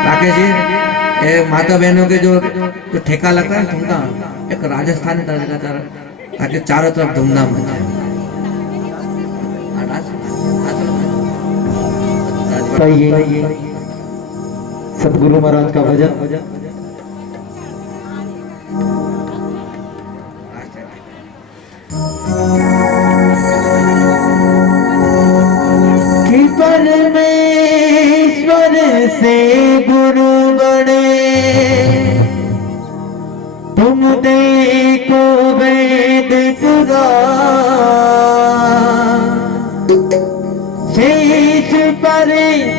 राकेश जी, ये माता बहनों के जो ठेका लगता है ठुमका, एक राजस्थानी तरीका ताकि चारों तरफ धूमधाम मच जाए। ये सतगुरु महाराज का भजन। कि परमेश्वर से गुरु बड़े, तुम देखो वेद पुराण, शेष पर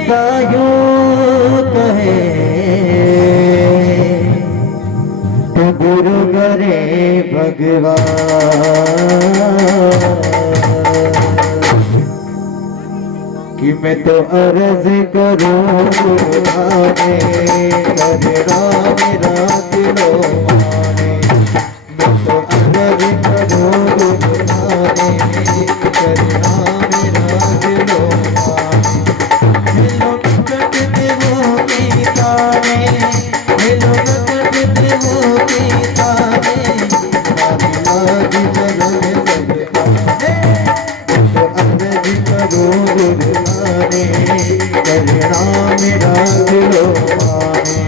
गायो कहे, तो गुरु करे भगवान। कि मैं तो अर्ज करूं गुरुआने, करना मेरा दिलो माने। मैं तो अर्ज करूं गुरुआने, करना मेरा दिलो माने। हेलो नकट देवो गीता में, हेलो नकट देवो गीता में, मारी लागी चरण सबका है। तो अर्ज करूं गुरुआने, करना मेरा दिलो माने।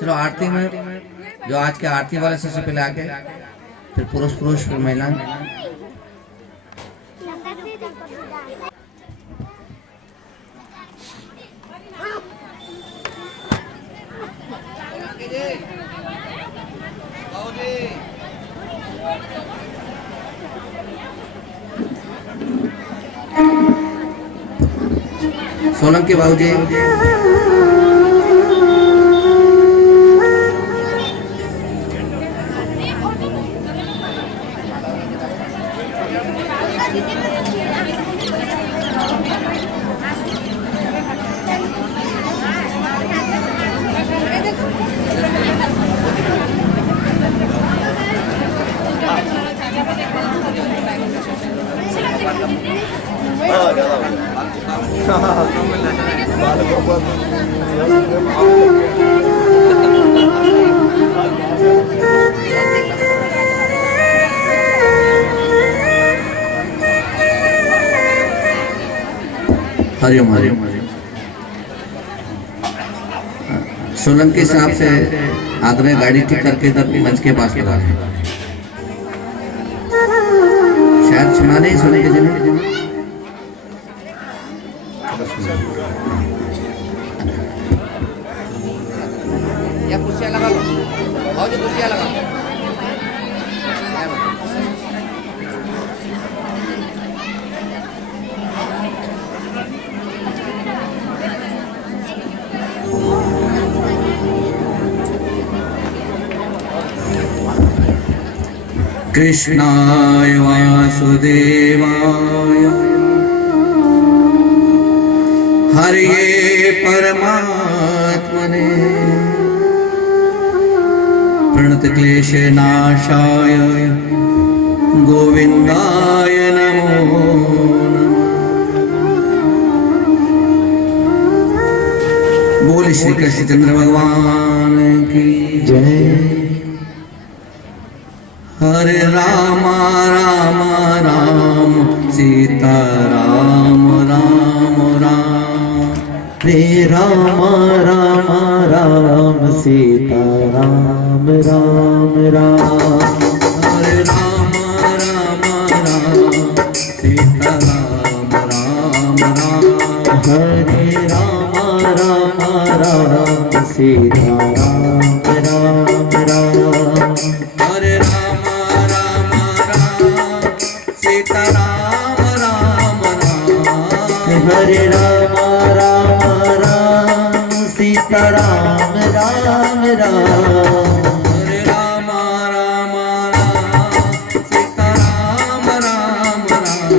चलो आरती में जो आज के आरती वाले सबसे पहले आके, फिर पुरुष पुरुष फिर महिलाएं। सोलंकी बाबूजी हरिओम हरिओम। सोलंकी साहब से आग्रह गाड़ी ठीक करके इधर मंच के पास लगा दें। शायद सुना नहीं सोलंकी जी ने। या कुर्सियाँ लगा लो, और जो कुर्सियाँ लगा लो। कृष्णाय वासुदेवाय हरे परमात्मने प्रणतक्लेशनाशाय गोविन्दाय नमो नमः। बोल श्री कृष्णचंद्र भगवान की जय। हरे राम राम राम सीता राम राम राम। हरे राम राम राम सीता राम राम राम। हरे राम राम राम सीता राम राम राम। हरे राम राम राम सीता राम राम राम। हरे राम राम राम सीता राम राम राम। हरे राम राम राम सीता राम राम राम। हरे राम राम राम सीता राम राम राम।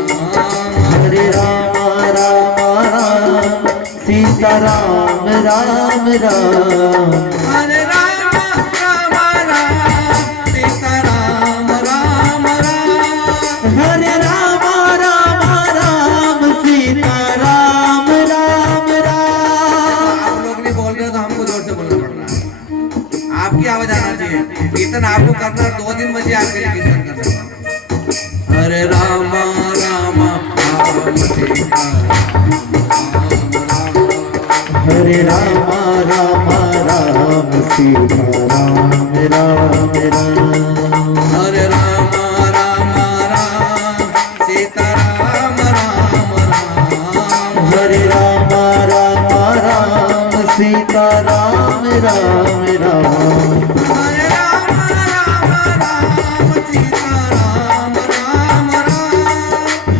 हरे राम राम राम सीता राम राम राम। हरे राम राम राम सीता राम राम राम। हरे राम राम राम सीता राम राम राम। आप लोग नहीं बोल रहे हो तो हमको जोर से बोलना पड़ रहा है। आपकी आवाज आना चाहिए। कीर्तन आपको करना, 2 दिन बजे आपके लिए कीर्तन करना। हरे राम राम राम सीता हरे राम राम राम सीता राम राम राम। हरे राम राम राम सीता राम राम राम। हरे राम राम राम सीता राम राम राम। हरे राम राम राम सीता राम राम राम।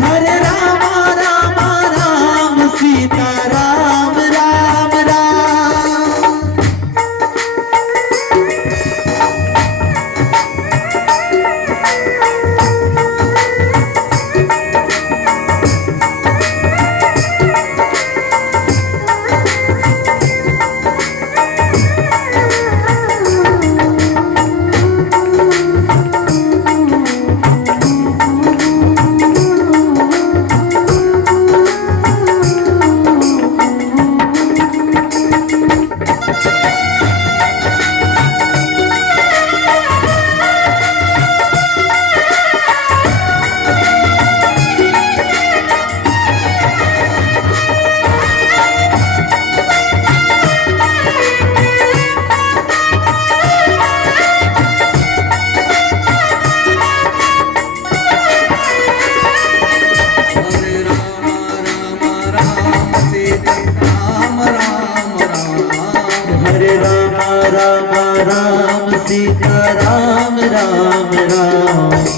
हरे राम राम राम सीता राम राम राम। हरे राम राम राम सीता राम राम राम। हरे राम राम राम सीता राम राम राम।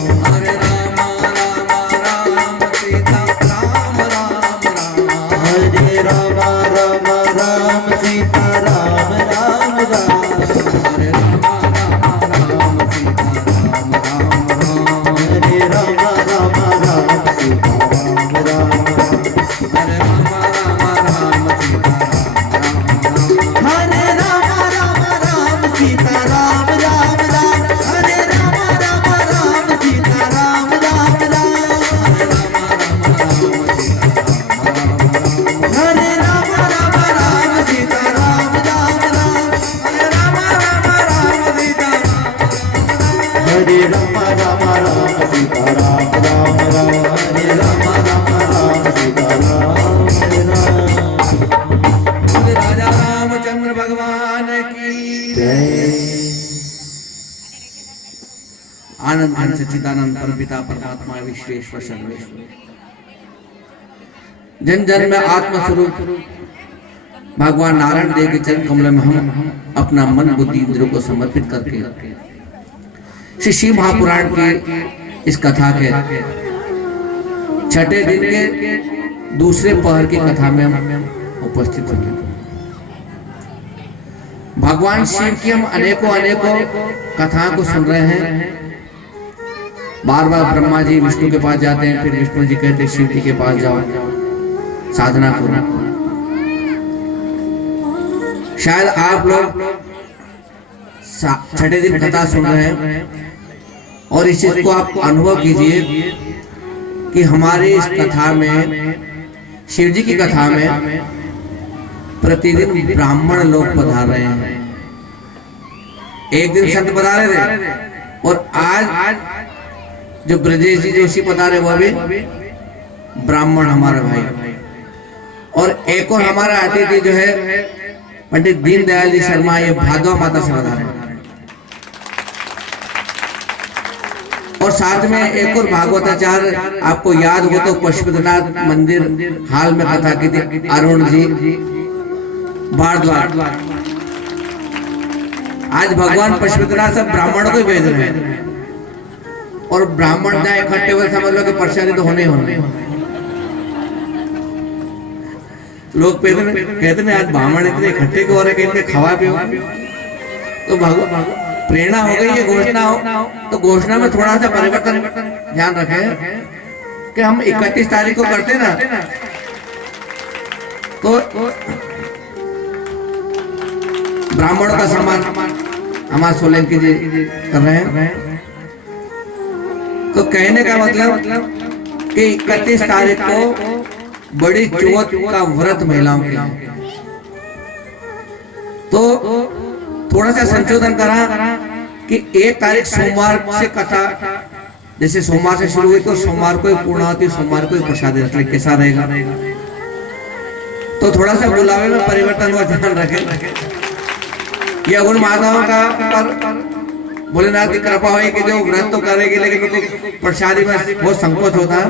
हरे राम राम राम सीता राम राम राम, हरे राम राम राम सीता राम राम। बोले राजा रामचंद्र भगवान की जय। आनंद घन सच्चिदानंद परमपिता परमात्मा विश्वेश्वर सर्वेश्वर जन जन में आत्म स्वरूप भगवान नारायण देव के चरण कमल में हम अपना मन बुद्धि इंद्रियों को समर्पित करके श्री शिव महापुराण की इस कथा के छठे दिन के दूसरे पहर की कथा में हम उपस्थित हुए। भगवान शिव की हम अनेकों कथाओं को सुन रहे हैं। बार बार ब्रह्मा जी विष्णु के पास जाते हैं, फिर विष्णु जी कहते हैं शिव जी के पास जाओ, साधना करो। शायद आप लोग छठे दिन कथा सुन रहे हैं और इस चीज को आप अनुभव कीजिए कि हमारे इस कथा में, शिव जी की कथा में प्रतिदिन ब्राह्मण लोग पधार रहे हैं। एक दिन संत पधारे थे और आज जो ब्रजेश जी जोशी पधारे वह भी ब्राह्मण हमारे भाई। और एक और हमारा अतिथि जो है पंडित दीनदयाल जी शर्मा, ये भादवा माता से पधारे। और साथ में एक और भागवताचार्य, आपको याद हो तो पशुपतिनाथ मंदिर हाल में कथा की थी, अरुण जी भारद्वाज। आज भगवान पशुपतिनाथ सब ब्राह्मणों को ही भेज रहे हैं और ब्राह्मण जहाँ इकट्ठे हुए समझ लो कि परेशानी तो होने ही होने। लोग कहते हैं आज ब्राह्मण इतने इकट्ठे क्यों हो रहे, इनके खवा पियो। तो भगवान प्रेरणा हो गई है, घोषणा हो तो घोषणा में थोड़ा सा परिवर्तन ध्यान रखें कि हम 31 तारीख को करते ना तो ब्राह्मणों का सम्मान हमारे सोलंकी जी कर रहे हैं। तो कहने का मतलब कि 31 तारीख को बड़ी चौथ का व्रत महिलाओं के लिए, तो थोड़ा सा संशोधन करा कि 1 तारीख सोमवार से कथा, जैसे सोमवार से शुरू हुई तो सोमवार को ही पूर्ण होती, सोमवार को ही प्रसाद रख ले, कैसा रहेगा। तो थोड़ा सा बुलावे में परिवर्तन हुआ, ध्यान रखें। ये अगुण माताओं का पर भोलेनाथ की कृपा हुई कि जो व्रत तो करेगी लेकिन उनको प्रसादी में बहुत संकोच होता है,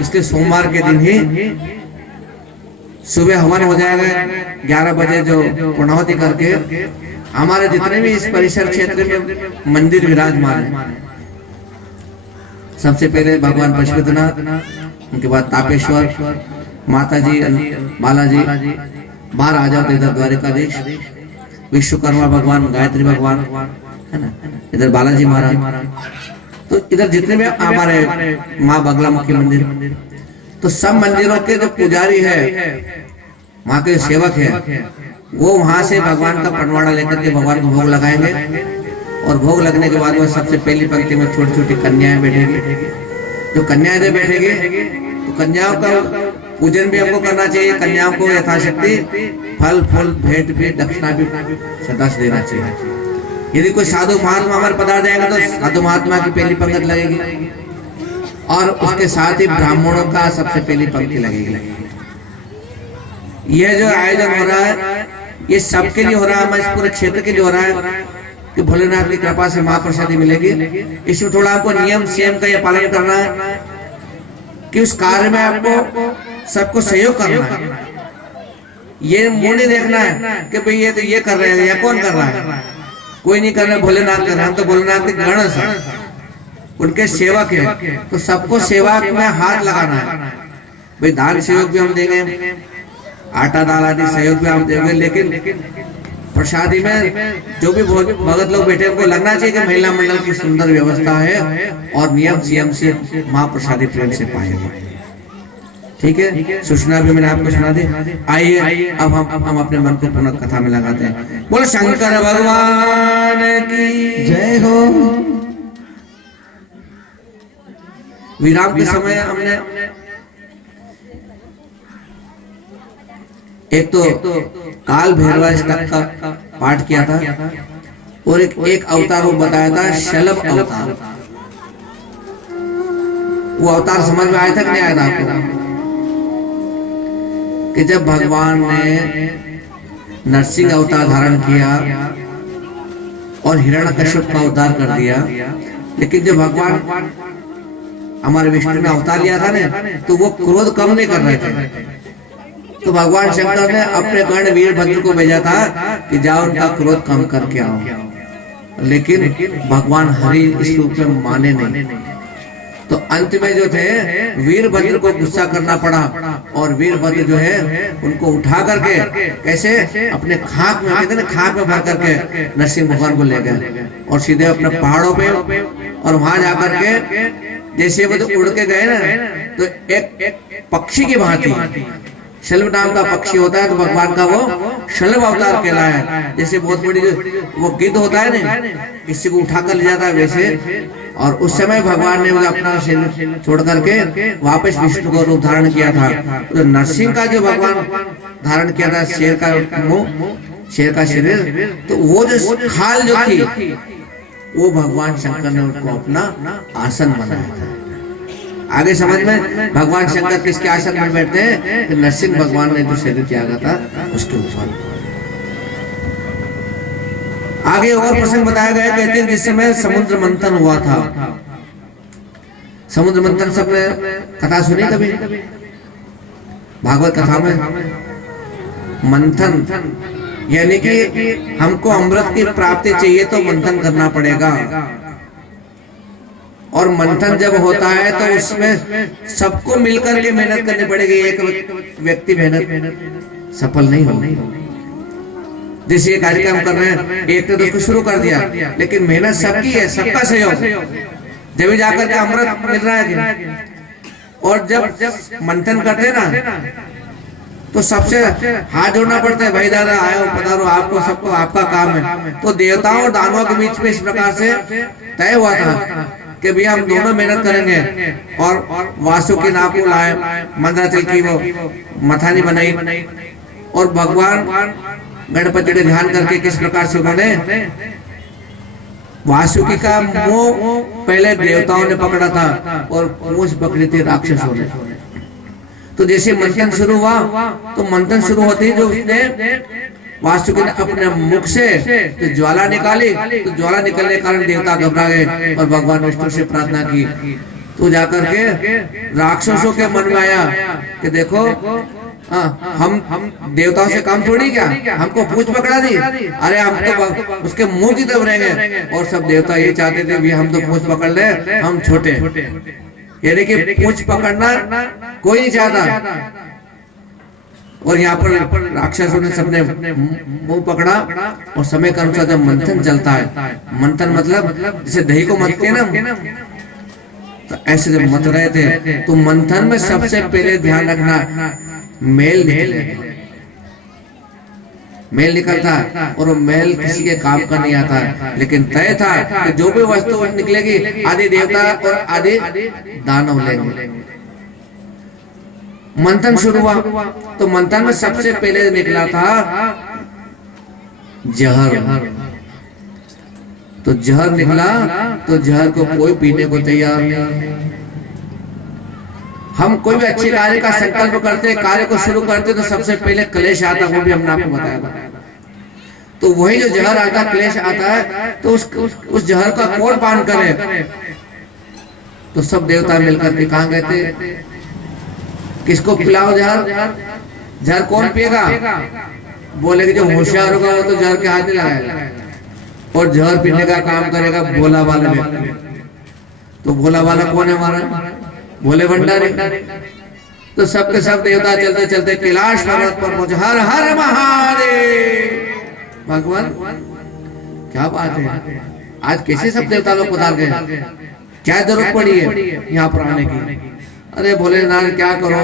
इसलिए सोमवार के दिन ही सुबह हवन हो जाएगा 11 बजे, जो पूर्णाहुति करके हमारे जितने भी इस परिसर क्षेत्र में मंदिर विराजमान है, सबसे पहले भगवान पशुपतिनाथ, उनके बाद तापेश्वर, माता जी बालाजी, बाहर आ जाओ इधर द्वारिकाधीश, विश्वकर्मा भगवान, गायत्री भगवान है ना, इधर बालाजी महाराज। तो इधर जितने भी हमारे माँ बगलामुखी मंदिर, तो सब मंदिरों के जो पुजारी है, वहाँ के सेवक है, वो वहां से भगवान का पटवाड़ा लेकर के भगवान को भोग लगाएंगे। और भोग लगने के बाद वो सबसे पहली पंक्ति में छोटी छोटी कन्याएं बैठेगी। जो कन्याएं जब बैठेगी तो कन्याओं का पूजन भी हमको करना चाहिए। कन्याओं को यथाशक्ति फल फूल भेंट भी दक्षिणा भी सदा से देना चाहिए। यदि कोई साधु महात्मा हमारे पधार जाएंगे तो साधु महात्मा की पहली पंक्ति लगेगी और उसके साथ ही ब्राह्मणों का सबसे पहली पंक्ति लगेगी। यह जो आयोजन हो रहा है ये सबके लिए हो रहा है, हमारे पूरे क्षेत्र के लिए हो रहा है कि भोलेनाथ की कृपा से महाप्रसादी मिलेगी। इसमें थोड़ा आपको नियम संयम का यह पालन करना है कि उस कार्य में आपको सबको सहयोग करना है। ये मुंह नहीं देखना है कि भाई ये तो ये कर रहे हैं या कौन कर रहा है, कोई नहीं कर रहा है, भोलेनाथ कर रहे हैं। हम तो भोलेनाथ के गण हैं, उनके सेवक है, तो सबको सेवा में हाथ लगाना है। भाई दान सहयोग भी हम देंगे, आटा दाल आदि सहयोग भी हम देंगे, लेकिन प्रसादी में जो भी भगत लोग बैठे उनको लगना चाहिए कि महिला मंडल की सुंदर व्यवस्था है और नियम संयम से महाप्रसादी प्रेम से पाएंगे। ठीक है, सूचना भी मैंने आपको सुना दी। आइए अब हम अपने मन को पुनः कथा में लगाते हैं। बोलो शंकर भगवान की जय हो। विराम के समय हमने एक तो काल भैरवा स्तक का पाठ किया था और एक अवतार वो बताया था, शलभ अवतार। वो अवतार समझ में आया था कि नहीं आया था आपको? कि जब भगवान ने नरसिंह अवतार धारण किया और हिरण्यकश्यप का उद्धार कर दिया, लेकिन जब भगवान हमारे विष्णु ने अवतार लिया था ना, तो वो क्रोध कम नहीं कर रहे थे। तो भगवान शंकर ने अपने कर्ण वीरभद्र को भेजा था कि जाओ उनका क्रोध कम करके आओ, लेकिन भगवान हरि इस रूप में माने नहीं। तो अंत में जो थे वीरभद्र को गुस्सा करना पड़ा, और वीरभद्र जो है उनको उठा करके कैसे अपने खाक में, कहते ना खाक में भर करके नरसिंह भगवान को ले गए और सीधे अपने पहाड़ों पे, और वहां जाकर के जैसे वो उड़ के गए ना, तो एक पक्षी की भांति शलभ नाम का पक्षी होता है, तो भगवान का वो शलभ अवतार कहलाया है। जैसे बहुत बड़ी वो गिद्ध होता है ना, किसी को उठा कर ले जाता है वैसे। और उस समय भगवान ने अपना शरीर छोड़ करके वापस विष्णु को रूप धारण किया था। तो नरसिंह का जो भगवान धारण किया था, शेर का मुंह, शेर का शरीर, तो वो जो खाल जो थी वो भगवान शंकर ने उसको अपना आसन बनाया था। आगे समझ में भगवान शंकर किसके आसन में बैठते हैं? कि नरसिंह भगवान ने जो शरीर त्यागा था उसके ऊपर। आगे और प्रसंग बताया गया, कहते हैं जिस समय समुद्र मंथन हुआ था। समुद्र मंथन सबने कथा सुनी कभी? भागवत कथा में मंथन यानी कि हमको अमृत की प्राप्ति चाहिए तो मंथन करना पड़ेगा। और मंथन जब होता है तो उसमें सबको मिलकर के मेहनत करनी पड़ेगी, एक व्यक्ति मेहनत सफल नहीं होगी। जैसे ये कार्यक्रम कर रहे हैं, एक ने तो उसको शुरू कर दिया, लेकिन मेहनत सबकी है, सबका सहयोग, जब जाकर के अमृत मिल रहा है। और जब मंथन करते ना तो सबसे हाथ जोड़ना पड़ता है, भाई दादा आयो पधारो, आपको सबको आपका काम है। तो देवताओं और दानवों के बीच में इस प्रकार से तय हुआ था कि भैया हम दोनों मेहनत करेंगे। और वासुकी नाग को लाए, मंदराचल की वो मथानी बनाई, और भगवान गणपति का ध्यान करके किस प्रकार से उन्होंने वासुकी का मुंह पहले देवताओं ने पकड़ा था और पूंछ पकड़ी थी राक्षसों ने। तो जैसे मंथन शुरू हुआ, तो मंथन शुरू होते ही जो उसने वासुकी ने अपने मुख से तो ज्वाला निकाली, तो ज्वाला निकलने के कारण देवता घबरा गए और भगवान विष्णु से प्रार्थना की। तो जाकर के राक्षसों के मन में आया कि देखो हम देवताओं से काम थोड़ी, क्या हमको पूंछ पकड़ा दी, अरे हम तो उसके मुंह की तरफ रहेंगे। और सब देवता ये चाहते थे भी हम तो पूंछ पकड़ ले, हम छोटे, यानी कि पूंछ पकड़ना कोई नहीं चाहता। और यहाँ पर राक्षसों ने सबने मुंह पकड़ा, और समय के अनुसार जब मंथन चलता है, मंथन मतलब जैसे दही को मथते हैं ना, तो ऐसे जब मथ रहे थे तो मंथन में सबसे पहले ध्यान रखना मेल निकले, मेल निकलता है, और वो मेल किसी के काम का नहीं आता है, लेकिन तय था कि जो भी वस्तु निकलेगी आदि देवता और आदि दानव लेंगे। मंथन शुरू हुआ, तो मंथन में सबसे पहले निकला था जहर। तो जहर निकला, तो जहर को कोई पीने को तैयार नहीं। हम कोई भी अच्छे कार्य का संकल्प करते, कार्य को शुरू करते, तो सबसे पहले क्लेश आता, वो भी हमने आपको बताया था। तो वही जो जहर आता, क्लेश आता है, तो उस जहर का कौन पान करे? तो सब देवता मिलकर के कहाँ गए थे, किसको पिलाओ जहर? जहर कौन पिएगा? बोले कि जो होशियार होगा वो तो जहर के हाथ नहीं लगाएगा, और जहर पीने का काम करेगा भोला वाला व्यक्ति। तो भोला वाला कौन है हमारा? भोले भंडारी। तो सबके सब देवता चलते चलते कैलाश पर्वत पर पहुंचे, हर हर महादेव। भगवान क्या बात है, आज कैसे सब देवता लोग पधार गए, क्या जरूरत पड़ी है यहाँ पर आने की? अरे भोले नारद क्या करो?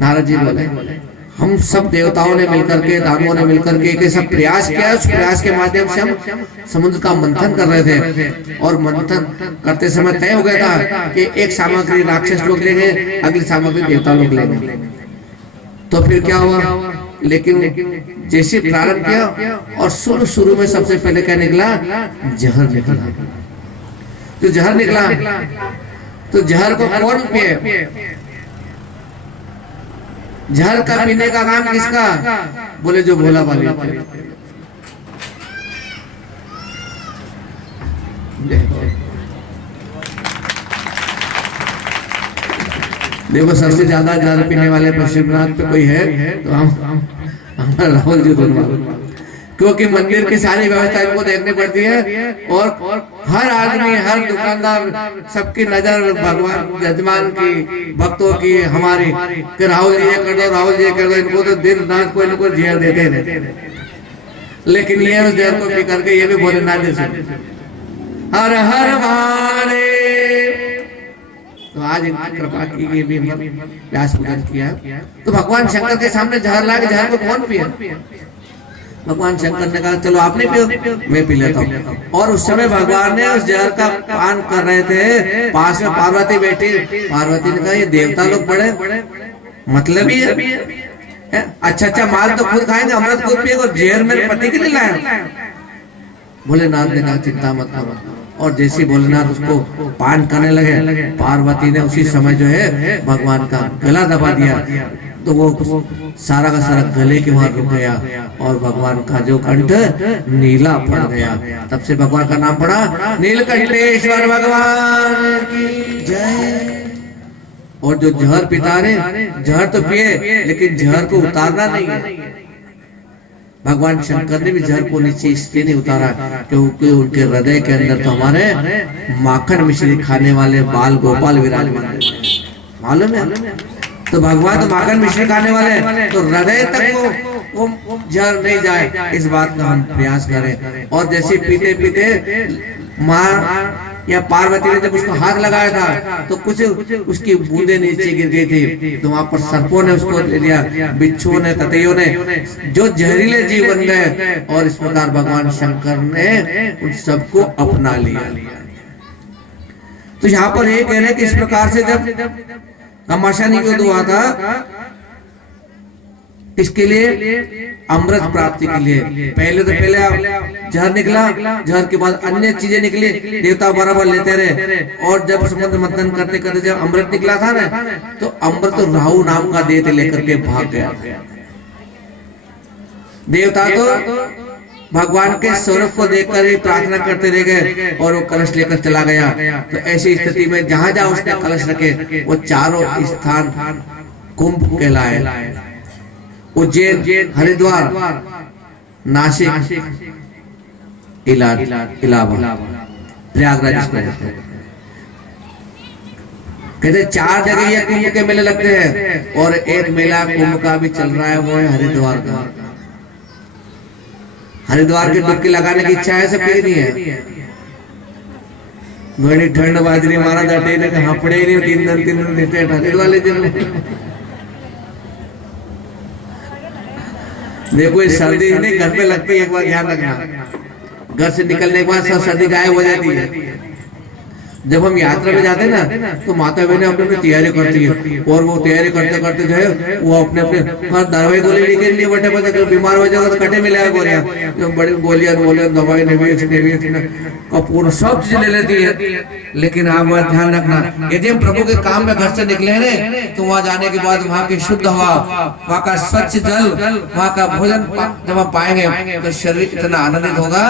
नारद जी बोले हम सब देवताओं ने मिलकर के, दानवों ने मिलकर के एक सब प्रयास किया, उस प्रयास के माध्यम से हम समुद्र का मंथन कर रहे थे। और मंथन करते समय तय हो गया था कि एक सामग्री राक्षस लोग लेंगे, अगली सामग्री देवता लोग लेंगे। तो फिर क्या हुआ? लेकिन जैसे प्रारंभ किया और शुरू शुरू में सबसे पहले क्या निकला, जहर निकला। तो जहर निकला तो जहर को कौन पिए? जहर का पीने का काम किसका? बोले जो भोला वाली। देखो सबसे ज्यादा जहर पीने वाले पशुपतिनाथ पे कोई है तो हम राहुल जी धन्यवाद, क्योंकि मंदिर की सारी व्यवस्था इनको देखनी पड़ती है और हर आदमी, हर दुकानदार, सबकी नजर भगवान यजमान की, भक्तों की, हमारी कि राहुल जी ये कर दो, राहुल जी ये कर दो। इनको तो दिन रात कोई न कोई जहर देते रहते, लेकिन ये उस जहर को पी करके ये भी भोलेनाथ जी हर हर महादेव। तो आज इनकी कृपा की ये भी व्यास पूजन किया। तो भगवान शंकर के सामने जहर ला के जहर को कौन पिए? भगवान शंकर ने कहा चलो आप नहीं पियो, मैं पी लेता हूँ। और उस समय भगवान ने उस जहर का पान कर रहे थे, पास में पार्वती बैठी। पार्वती ने कहा ये देवता लोग बड़े मतलब ही है, अच्छा माल तो खुद खाएंगे, अमृत खुद पिएगा, जहर मेरे पति के लिए लाया। भोलेनाथ ने कहा चिंता मत करो। और जैसे भोलेनाथ उसको पान करने लगे, पार्वती ने उसी समय जो है भगवान का गला दबा दिया। तो वो सारा का सारा गले के वहां रुक गया और भगवान का जो कंठ नीला पड़ गया। तब से भगवान का नाम पड़ा नीलकंठेश्वर भगवान की जय। और जो जहर पिता ने, जहर तो पिए लेकिन जहर को उतारना नहीं है। भगवान शंकर ने भी जहर को नीचे इसलिए नहीं उतारा क्योंकि उनके हृदय के अंदर तो हमारे माखन मिश्री खाने वाले बाल गोपाल विराजमान है, मालूम है। तो भगवान तो माखन मिश्री खाने वाले, तो हृदय तक वो जहर नहीं जाए, इस बात का हम प्रयास करें। और जैसे पीते पीते माँ या पार्वती ने जब उसको हाथ लगाया था तो कुछ उसकी बूंदे नीचे गिर गई थी। तो वहां पर सर्पों ने उसको ले लिया, बिच्छुओं ने, ततैयों ने, जो जहरीले जीव बन गए। और इस प्रकार भगवान शंकर ने उन सबको अपना लिया। तो यहाँ पर ये कह रहे हैं कि इस प्रकार से जब घमासान युद्ध हुआ था, इसके लिए अमृत प्राप्ति के लिए पहले जहर निकला, जहर के बाद अन्य चीजें निकली, देवता बराबर लेते रहे। और जब समुद्र मंथन करते करते जब अमृत निकला था ना, तो अमृत तो राहु नाम का दैत्य लेकर के भाग गया। देवता तो भगवान के स्वरूप को देखकर ही प्रार्थना करते रह गए और वो कलश लेकर चला गया। तो ऐसी स्थिति में जहां जहां उसने कलश रखे वो चारों स्थान कुंभ कहलाए। उज्जैन, हरिद्वार, नासिक, इलाहाबाद, प्रयागराज कहते 4 जगह ये कुंभ के मेले लगते हैं। और एक मेला कुंभ का भी चल रहा है, वो है हरिद्वार का। हरिद्वार की डुबकी लगाने की इच्छा है सबकी नहीं है। बड़ी ठंड बाजरी मारा जाते हैं, हपड़े ही नहीं, 3 दिन देते हैं हरिद्वार ले चलो। देखो इस सर्दी नहीं घर पे लगती है, एक बार ध्यान रखना। घर से निकलने के बाद सब सर्दी गायब हो जाती है। जब हम यात्रा में जाते हैं ना, तो माता बहनें अपने अपनी तैयारी करती है और वो तैयारी करते करते जो है वो अपने अपने दवाई गोली लेके लिए बटे बटे बीमार हो जाएगा तो कटे मिलेगा गोलियां, जो बड़ी गोलियां दवाई कपूर सब चीज ले लेती है। लेकिन आप वह ध्यान रखना, यदि हम प्रभु के काम में घर से निकले हैं तो वहां जाने के बाद वहां की शुद्ध हवा, वहां का स्वच्छ जल, वहां का भोजन जब हम पाएंगे तो शरीर इतना आनंदित होगा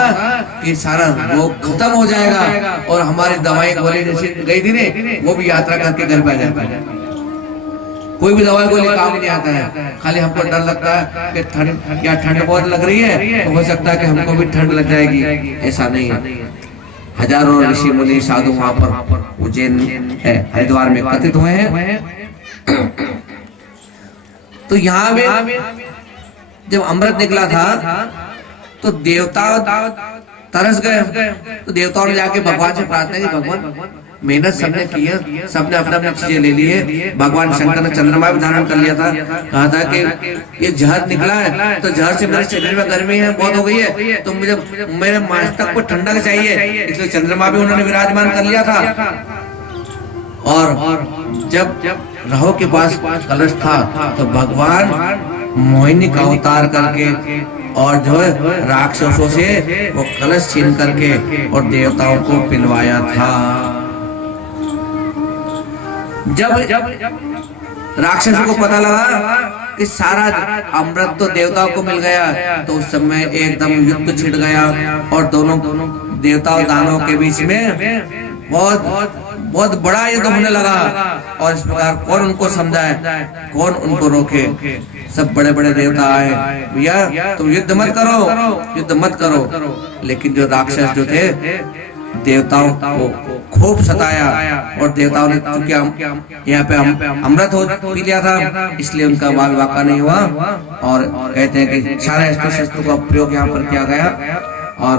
कि सारा रोग खत्म हो जाएगा। और हमारी दवाई गोली जैसी गई थी ने, वो भी यात्रा करके घर पे जाता है। कोई भी दवाई गोली काम नहीं आता है। खाली हमको डर लगता है कि ठंड बहुत लग रही है, तो हो सकता है कि हमको भी ठंड लग जाएगी। ऐसा नहीं है। हजारों ऋषि मुनि साधु वहां पर उज्जैन हरिद्वार में एकत्रित हुए हैं। तो यहाँ में जब अमृत निकला था तो देवता तरस गए। तो देवताओं ने जाके भगवान से प्रार्थना की, भगवान मेहनत सबने की है, सबने अपने अपने चीजें ले ली है। भगवान शंकर ने चंद्रमा भी धारण कर लिया था, कहा था कि ये जहर निकला है तो जहर से मेरे शरीर में गर्मी है बहुत हो गई है, तो मुझे मेरे मस्तक को ठंडक चाहिए, इसलिए चंद्रमा भी उन्होंने विराजमान कर लिया था। और जब राहु के पास कलश था तो भगवान मोहिनी का अवतार करके और जो है राक्षसों से वो कलश छीन करके और देवताओं को पिलवाया था। जब राक्षसों को पता लगा कि सारा अमृत तो देवताओं को मिल गया, तो उस समय एकदम युद्ध छिड़ गया और दोनों देवताओं दानवों के बीच में बहुत बड़ा युद्ध होने लगा। और इस प्रकार कौन उनको समझाए, कौन उनको रोके। सब बड़े बड़े देवता आए, भैया तुम युद्ध मत करो, युद्ध मत करो। लेकिन जो राक्षस जो थे देवताओं को खूब सताया और देवताओं ने चूंकि यहाँ पे अमृत हो पी लिया था, इसलिए उनका बाल वाका नहीं हुआ। और कहते हैं कि सारे अस्त्र शस्त्रों का प्रयोग यहाँ पर किया गया। और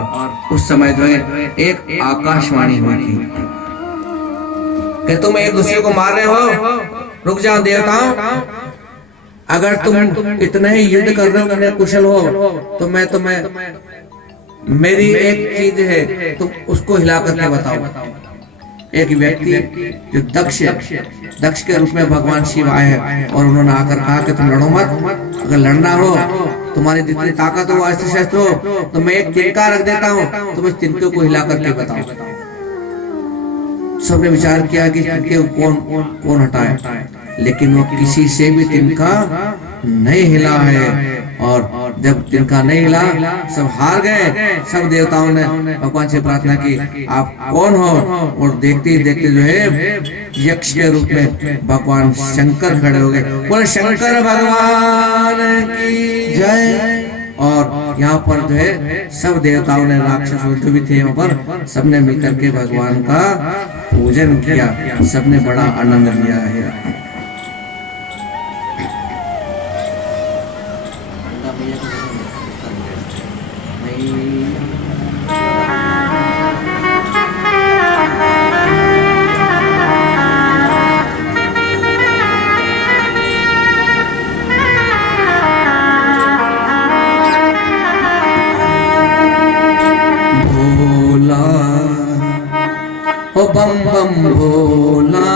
उस समय जो है एक आकाशवाणी हुई थी कि तुम एक दूसरे को मार रहे हो, रुक जाओ देवताओं, अगर तुम इतने ही युद्ध कर रहे हो, इतने कुशल हो, तो मैं तुम्हें मेरी एक चीज है, तुम उसको हिला करके बताओ। एक व्यक्ति जो दक्ष के रूप में भगवान शिव आए हैं और उन्होंने आकर कहा कि तुम लड़ो मत, अगर लड़ना हो, तुम्हारी जितनी ताकत हो, अस्त्र शस्त्र हो, तो मैं एक तिनका रख देता हूँ, तुम इस तिनके को हिला करके बताओ। सबने विचार किया कि तिनके को कौन हटाए, लेकिन वो किसी से भी तिनका नहीं हिला है। और जब तिनका नहीं हिला, सब हार गए। सब देवताओं ने भगवान से प्रार्थना की, आप कौन हो? और देखते ही देखते जो है यक्ष के रूप में भगवान शंकर खड़े हो गए। बोले शंकर भगवान की जय। और यहाँ पर जो है सब देवताओं ने, राक्षस जो भी थे वहाँ पर, सबने मिलकर के भगवान का पूजन किया, सबने बड़ा आनंद लिया है। बम बम भोला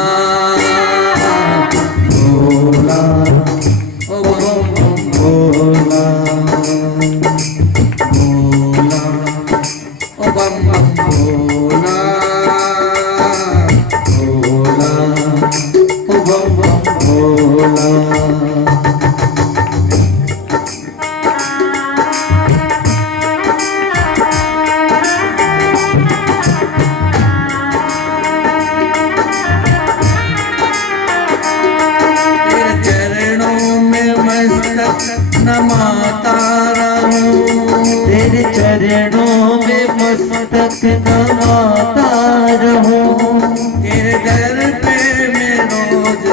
भोला, ओ बम बम भोला भोला, ओ बम बम भोला भोला, ओ बम बम भोला। नमाता रहूं, तेरे चरणों में मस्तक नमाता रहूं, तेरे दर पे मैं रोज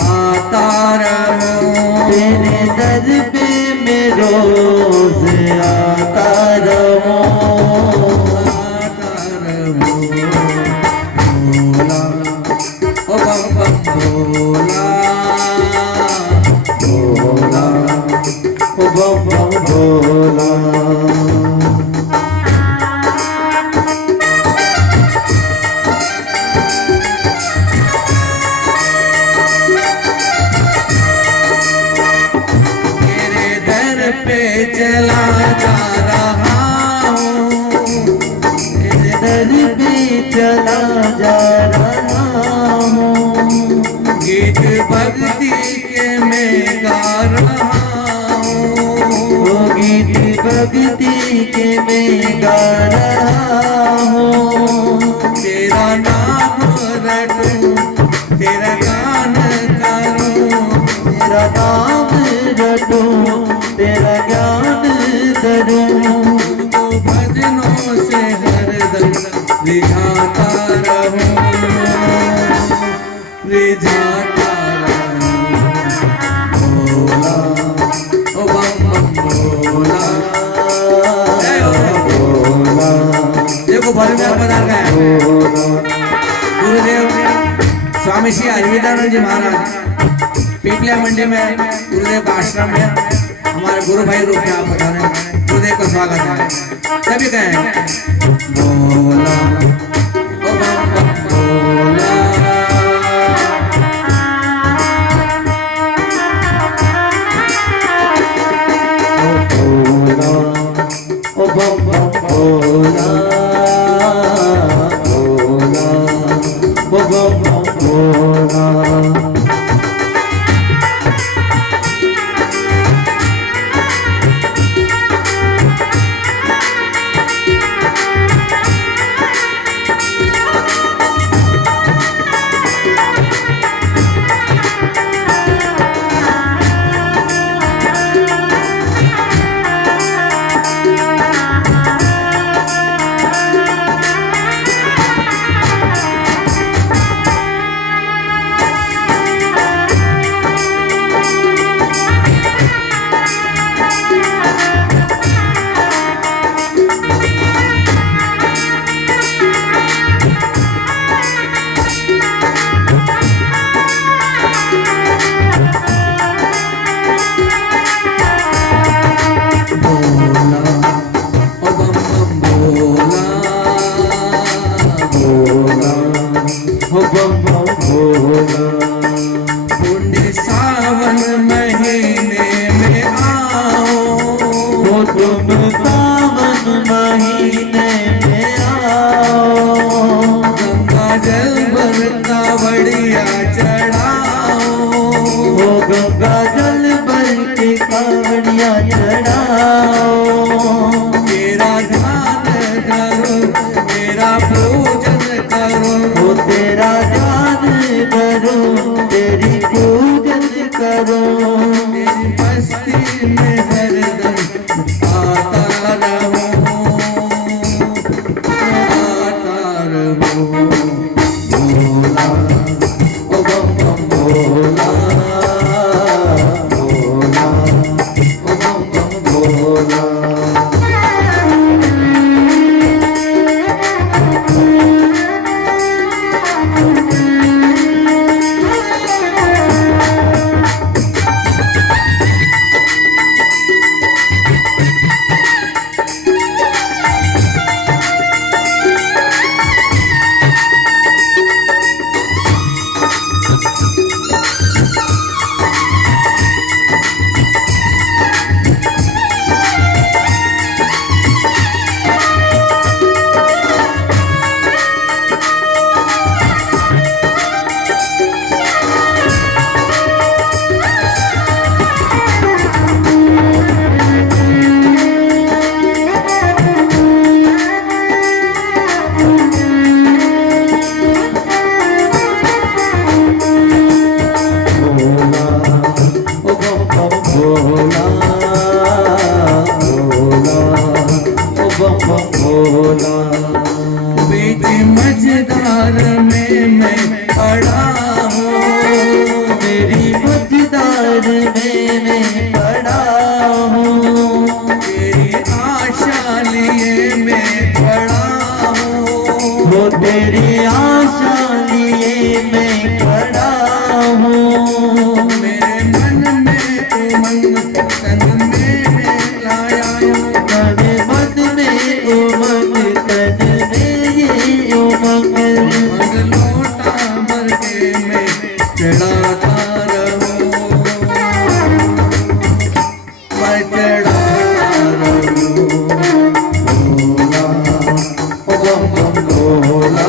आता रहूं, तेरे दर पे मैं रोज आता रहूं, भोला ओ बम बम भोला भोला, ओ बम बम भोला। तेरे दर पे चला जा रहा हूँ, तेरे दर पे चला जा रहा हूँ, गीत भक्ति के मैं गा रहा हूँ, गीत भक्ति के मैं गा रहा हूँ, तेरा नाम रटूं, तेरा गान करूं, तेरा नाम रटूं, तेरा ज्ञान करूं, तुझको भजनों से हरदम रिझाता रहूं, रिझाता रहूं, भोला ओ बम बम भोला, जय हो भोला। देखो भजन में पधार गया गुरुदेव स्वामी श्री अरविंदानंद जी महाराज पीपलिया मंडी में गुरुदेव का आश्रम में हमारे गुरु भाई रूप में आप पधारे, गुरुदेव का स्वागत है। सभी कहें भोला ओ बम बम भोला। भोला। पुण्य सावन महीने में आओ, वो तुम सावन महीने में आओ। गंगा जल भर कावड़िया चढ़ाओ, वो गंगा जल भर के कावड़िया चढ़ाओ। तेरा ध्यान करो, तेरा पूजन करो, वो तेरा ध्यान करो, तेरी पूजन करो। तेरी बस्ती में हरदम आता रहो, आता रहो। भोला ओ बम बम भोला, भोला ओ बम बम भोला। बीच मझधार में मैं पड़ा हूँ, मेरी मझधार में मैं पड़ा हूँ। तेरी आशा लिए मैं पड़ा हूँ, वो तेरी आशा लिए मैं पड़ा हूँ। मेरे मन में उमंग संग में लाया हूँ, मेरे मन में उमंग तन में ये उमंग। मग लोटा भर के मैं चढ़ाता रहूं, मैं चढ़ाता रहूं। भोला ओ बम बम भोला,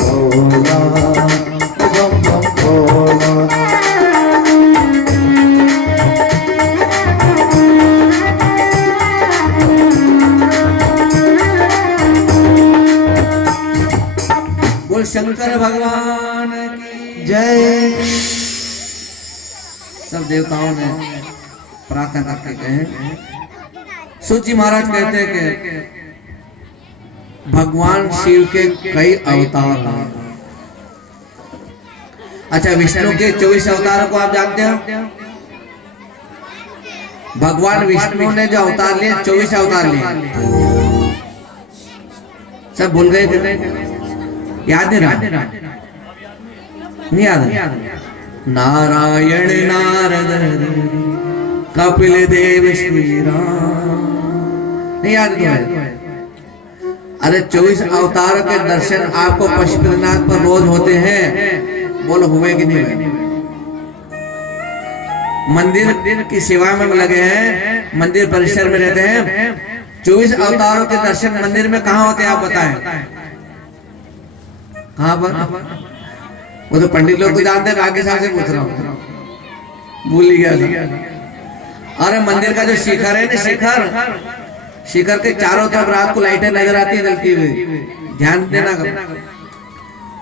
भोला ओ बम बम भोला। बोल शंकर भगवान की जय। सब देवताओं ने प्रार्थना करके कहे। सूची महाराज कहते हैं कि भगवान शिव के कई अवतार हैं। अच्छा, विष्णु के 24 अवतारों को आप जानते हो? भगवान विष्णु ने जो अवतार लिए 24 अवतार लिए, सब भूल गए थे? याद नहीं रहा? नहीं याद? नारायण नारद कपिल देव श्री राम, नहीं याद तुम्हें? अरे 24 अवतारों के दर्शन आपको पशुपतिनाथ पर रोज होते हैं, बोलो हुए कि नहीं हुए? मंदिर की सेवा में लगे हैं, मंदिर परिसर में रहते हैं। 24 अवतारों के दर्शन मंदिर में कहाँ होते हैं आप बताएं? कहाँ पर? वो तो पंडित लोग तो जानते हैं, आगे साहब से पूछ रहा हूँ, भूल ही गया। अरे मंदिर का जो शिखर है ना, शिखर के चारों तरफ रात को लाइटें नजर आती है जलती हुई, ध्यान देना।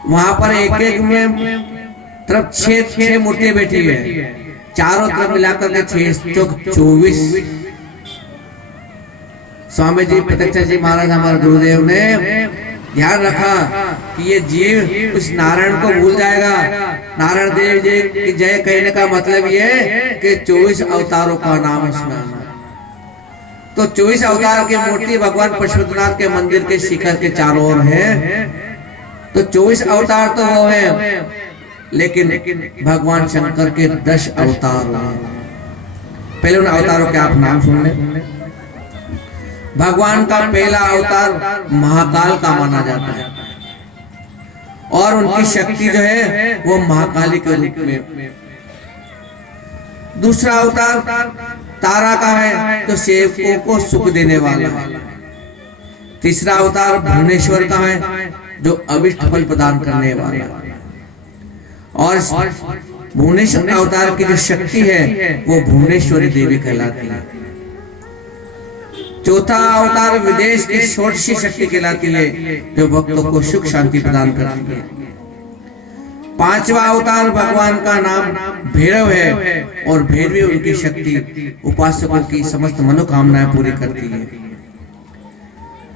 वहां पर एक एक में तरफ 6 मूर्तियां बैठी हुई है, चारों तरफ मिलाकर के 24। स्वामी जी प्रत्यक्ष जी महाराज हमारे गुरुदेव ने ध्यान रखा कि ये जीव उस नारायण को भूल जाएगा। नारायण देव जी की जय कहने का मतलब ये है कि 24 अवतारों का नाम उसमें आना। तो 24 अवतार की मूर्ति भगवान पशुपतिनाथ के मंदिर के शिखर के चारों ओर है। तो 24 अवतार तो वो है, लेकिन भगवान शंकर के 10 अवतार हैं। पहले उन अवतारों के आप नाम सुन लें। भगवान का पहला अवतार महाकाल का माना जाता है, और उनकी शक्ति जो है वो महाकाली के रूप में। दूसरा अवतार तारा का है, तो सेवकों को सुख देने वाला। तीसरा अवतार भुवनेश्वर का है, जो अभिष्ट फल प्रदान करने वाला। और भुवनेश्वर अवतार की जो शक्ति है वो भुवनेश्वरी देवी कहलाती है। चौथा अवतार विदेश की षोडशी शक्ति कहलाती है, जो भक्तों को सुख शांति प्रदान करती है। पांचवा अवतार भगवान का नाम भैरव है, और भैरवी उनकी शक्ति उपासकों की समस्त मनोकामनाएं पूरी करती है।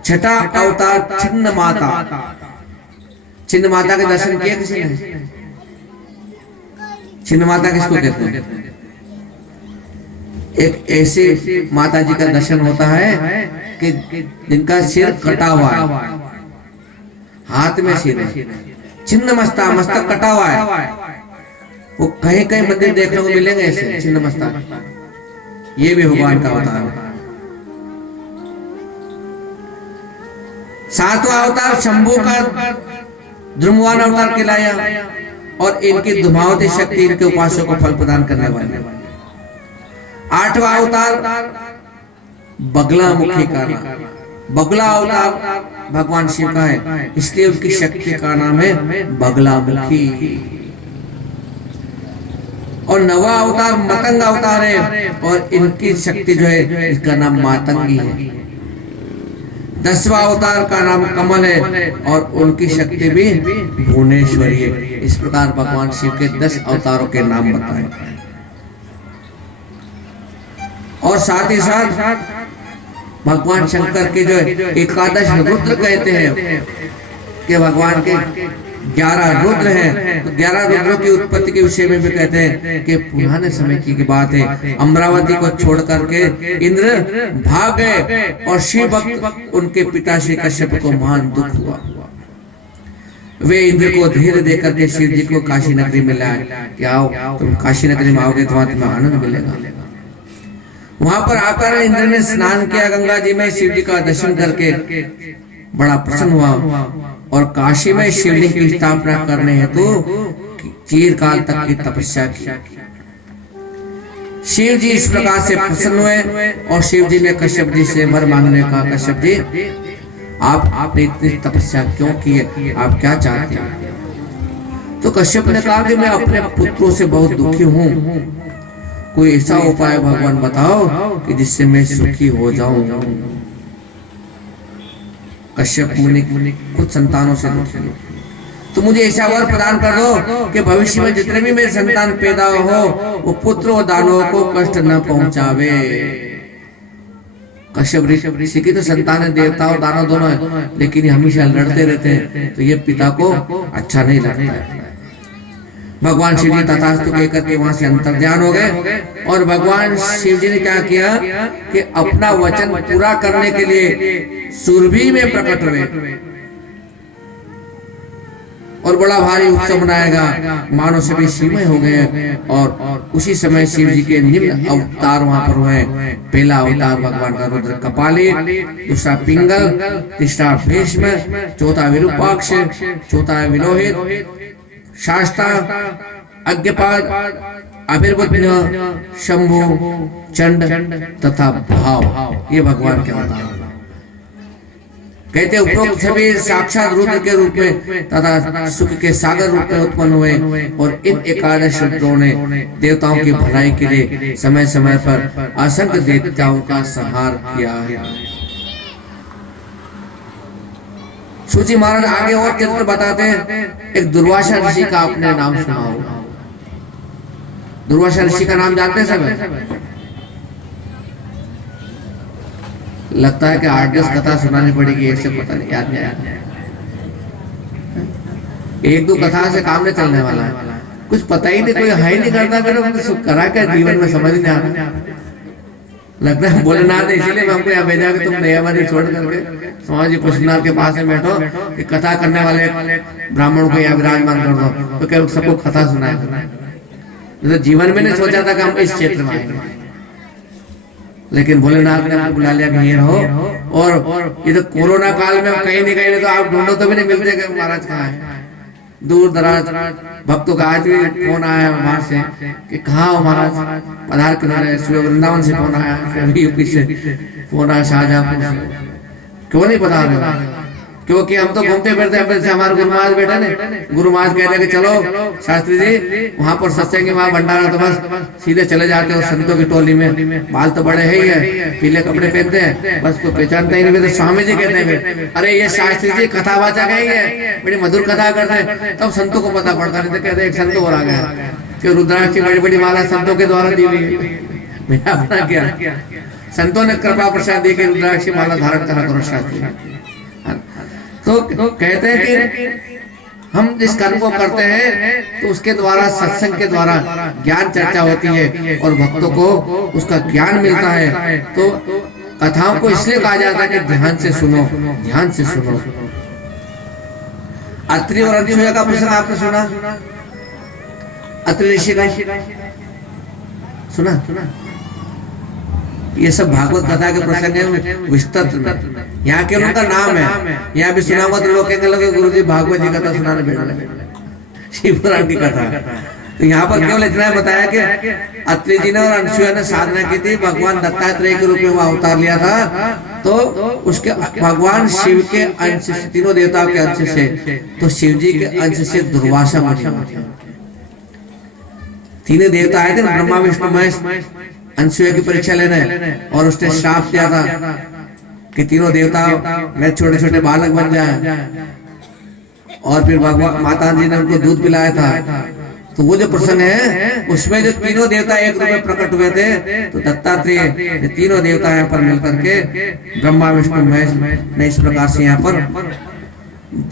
छठा अवतार छिन्न माता। छिन्न माता के दर्शन किए किसी ने? छिन्न माता किसको कहते हैं? एक ऐसे माता जी का दर्शन होता है कि जिनका सिर कटा हुआ है, हाथ में सिर है, छिन्न मस्ता, मस्तक कटा हुआ है। वो कहीं कहीं मंदिर देखने को मिलेंगे ऐसे छिन्न मस्तक। ये भी भगवान का अवतार है। सातवां अवतार शंभू का ध्रुमवान अवतार कहलाया, और इनकी धुमावती शक्ति इनके उपासकों को फल प्रदान करने वाली। आठवां अवतार बगला मुखी का नाम। बगला अवतार भगवान शिव का है, इसलिए उनकी शक्ति का नाम है बगला मुखी। और नवा अवतार मतंग अवतार है, और इनकी शक्ति जो है इसका नाम मातंगी है। 10वां अवतार का नाम कमल है, और उनकी शक्ति भी भुवनेश्वरी है। इस प्रकार भगवान शिव के 10 अवतारों के नाम बताए। और साथ ही साथ भगवान शंकर के जो एकादश रुद्र कहते हैं कि भगवान के 11 रुद्र हैं। तो 11 रुद्रों की उत्पत्ति के विषय में भी कहते हैं कि पुराने समय की बात है। अमरावती को छोड़ करके इंद्र भाग गए, और शिव भक्त उनके पिता श्री कश्यप को महान दुख हुआ। वे इंद्र को धीरे देकर के शिव जी को काशी नगरी में लाए कि आओ, तुम काशी नगरी में आओगे तो वहां तुम्हें आनंद मिलेगा। वहां पर आकर इंद्र ने स्नान किया गंगा जी में, शिव जी का दर्शन करके बड़ा प्रसन्न हुआ, और काशी में शिवलिंग की स्थापना करने हेतु चिरकाल तक की तपस्या की। शिव जी इस प्रकार से प्रसन्न हुए, और शिव जी ने कश्यप जी से वर मांगने का, कश्यप जी आपने इतनी तपस्या क्यों की है, आप क्या चाहते हैं? तो कश्यप ने कहा कि मैं अपने पुत्रों से बहुत दुखी हूँ, कोई ऐसा उपाय भगवान बताओ कि जिससे मैं सुखी हो जाऊं। कश्यप मुनि कुछ संतानों से दुखी है, तो मुझे ऐसा वर प्रदान कर दो कि भविष्य में जितने भी मेरे संतान पैदा हो वो पुत्र और दानवों को कष्ट न पहुंचावे। कश्यप ऋषि की तो संतान है, देवता और दानव दोनों है, लेकिन ये हमेशा लड़ते रहते हैं, तो ये पिता को अच्छा नहीं लगता है। भगवान शिव जी तथास्तु कहकर के वहां से अंतर्ध्यान हो गए, और भगवान शिव जी ने क्या किया कि अपना वचन पूरा करने के लिए सुरभि में प्रकट हुए, और बड़ा भारी उत्सव मनाएगा, मानो सभी शिवमय हो गए। और उसी समय शिव जी के निम्न अवतार वहां पर हुए। पहला अवतार भगवान का रुद्र कपाली, दूसरा पिंगल, तीसरा भीष्म, चौथा विरूपाक्ष, चौथा विलोहित, शास्ता, अज्ञपाद, अभिर्वज्ञ, शंभु, चंड तथा भाव। ये भगवान के अवतार कहते उपरोक्त सभी साक्षात रुद्र के रूप में तथा सुख के सागर रूप में उत्पन्न हुए, और इन एकादश रुद्रों ने देवताओं की भलाई के लिए समय समय पर असंख्य देवताओं का संहार किया है। सूची महाराज आगे और चित्र बताते हैं। एक दुर्वासा ऋषि का आपने नाम सुना होगा। दुर्वासा ऋषि का नाम जानते हैं सब? लगता है कि 8-10 कथा सुनानी पड़ेगी, एक से पता नहीं, याद नहीं आया। 1-2 कथा से काम नहीं चलने वाला है। कुछ पता ही नहीं, कोई है ही नहीं करता, फिर करा क्या जीवन में समझ नहीं आता। लगता है भोलेनाथ इसीलिए हमको यहाँ भेजा कि तुम दयावादी छोड़ करके समाज जी पुष्पनाथ के पास में बैठो, कि कथा करने वाले ब्राह्मणों को यहाँ विराजमान कर दो, तो क्या सबको कथा सुनाए। तो जीवन में नहीं सोचा था कि हम इस क्षेत्र में आएंगे, लेकिन भोलेनाथ ने आपको बुला लिया कि ये रहो। और ये तो कोरोना काल में कहीं नहीं तो आप ढूंढो तो भी नहीं मिलते कि महाराज कहाँ है। दूर दराज भक्तों का आज भी फोन आया वहां से कि कहाँ हो महाराज, पधार किनारे। सुबह वृंदावन से फोन आया, फिर अभी यूपी से फोन आया, शाहजहांपुर से। क्यों नहीं पधार रहे हो? क्योंकि हम तो घूमते फिरते हैं। से हमारे गुरु महाराज बेटा ने, गुरु महाराज कहते कि चलो शास्त्री जी वहां पर सत्संग वहां भंडारा, तो बस सीधे चले जाते हो संतों की टोली में। बाल तो बड़े है ही है, पीले कपड़े पहनते हैं, बस कोई पहचानता ही नहीं। तो स्वामी जी कहते हैं अरे ये शास्त्री जी कथावाचक है, ये बड़ी मधुर कथा करते हैं। तब संतों को पता पड़ता नहीं, तो कहते एक संत और आ गया कि रुद्राक्ष की बड़ी बड़ी माला संतों के द्वारा दी हुई। मेरा अपना क्या, संतों ने कृपा प्रसाद दी कि रुद्राक्ष की माला धारण करा करो शास्त्री। तो कहते हैं कि हम जिस कर्म को करते हैं तो उसके द्वारा, सत्संग के द्वारा ज्ञान चर्चा होती है और भक्तों को उसका ज्ञान मिलता है। तो कथाओं को इसलिए कहा जाता है कि ध्यान से सुनो, ध्यान से सुनो। अत्रि और अनसुया का प्रसंग आपने सुना? अत्रि ऋषि का सुना? ये सब भागवत कथा के प्रसंग है विस्तृत में। यहाँ के उनका नाम है, यहाँ भी सुना हुआ तो लोग कहने लगे गुरु जी भागवत जी कथा सुनाने बैठे, शिव पुराण की कथा। तो यहाँ पर केवल इतना बताया कि अत्रि जी ने और अनसुया ने साधना की थी, भगवान दत्तात्रेय के रूप में वहां अवतार लिया था। तो उसके भगवान शिव के अंश से, तीनों देवताओं के अंश से, तो शिव जी के अंश से दुर्वासा मुनि, तीनों देवता आए थे, ब्रह्मा विष्णु महेश, अनसुया की परीक्षा लेने, और उसने श्राप दिया था कि तीनों देवता मैं छोटे छोटे बालक बन जाए। और फिर भगवान माता जी ने उनको दूध पिलाया था। तो वो जो प्रसंग है उसमें जो तीनों देवता एक रूप में प्रकट हुए थे, तो दत्तात्रेय तीनों देवता यहाँ पर मिलकर के ब्रह्मा विष्णु महेश ने इस प्रकार से यहाँ पर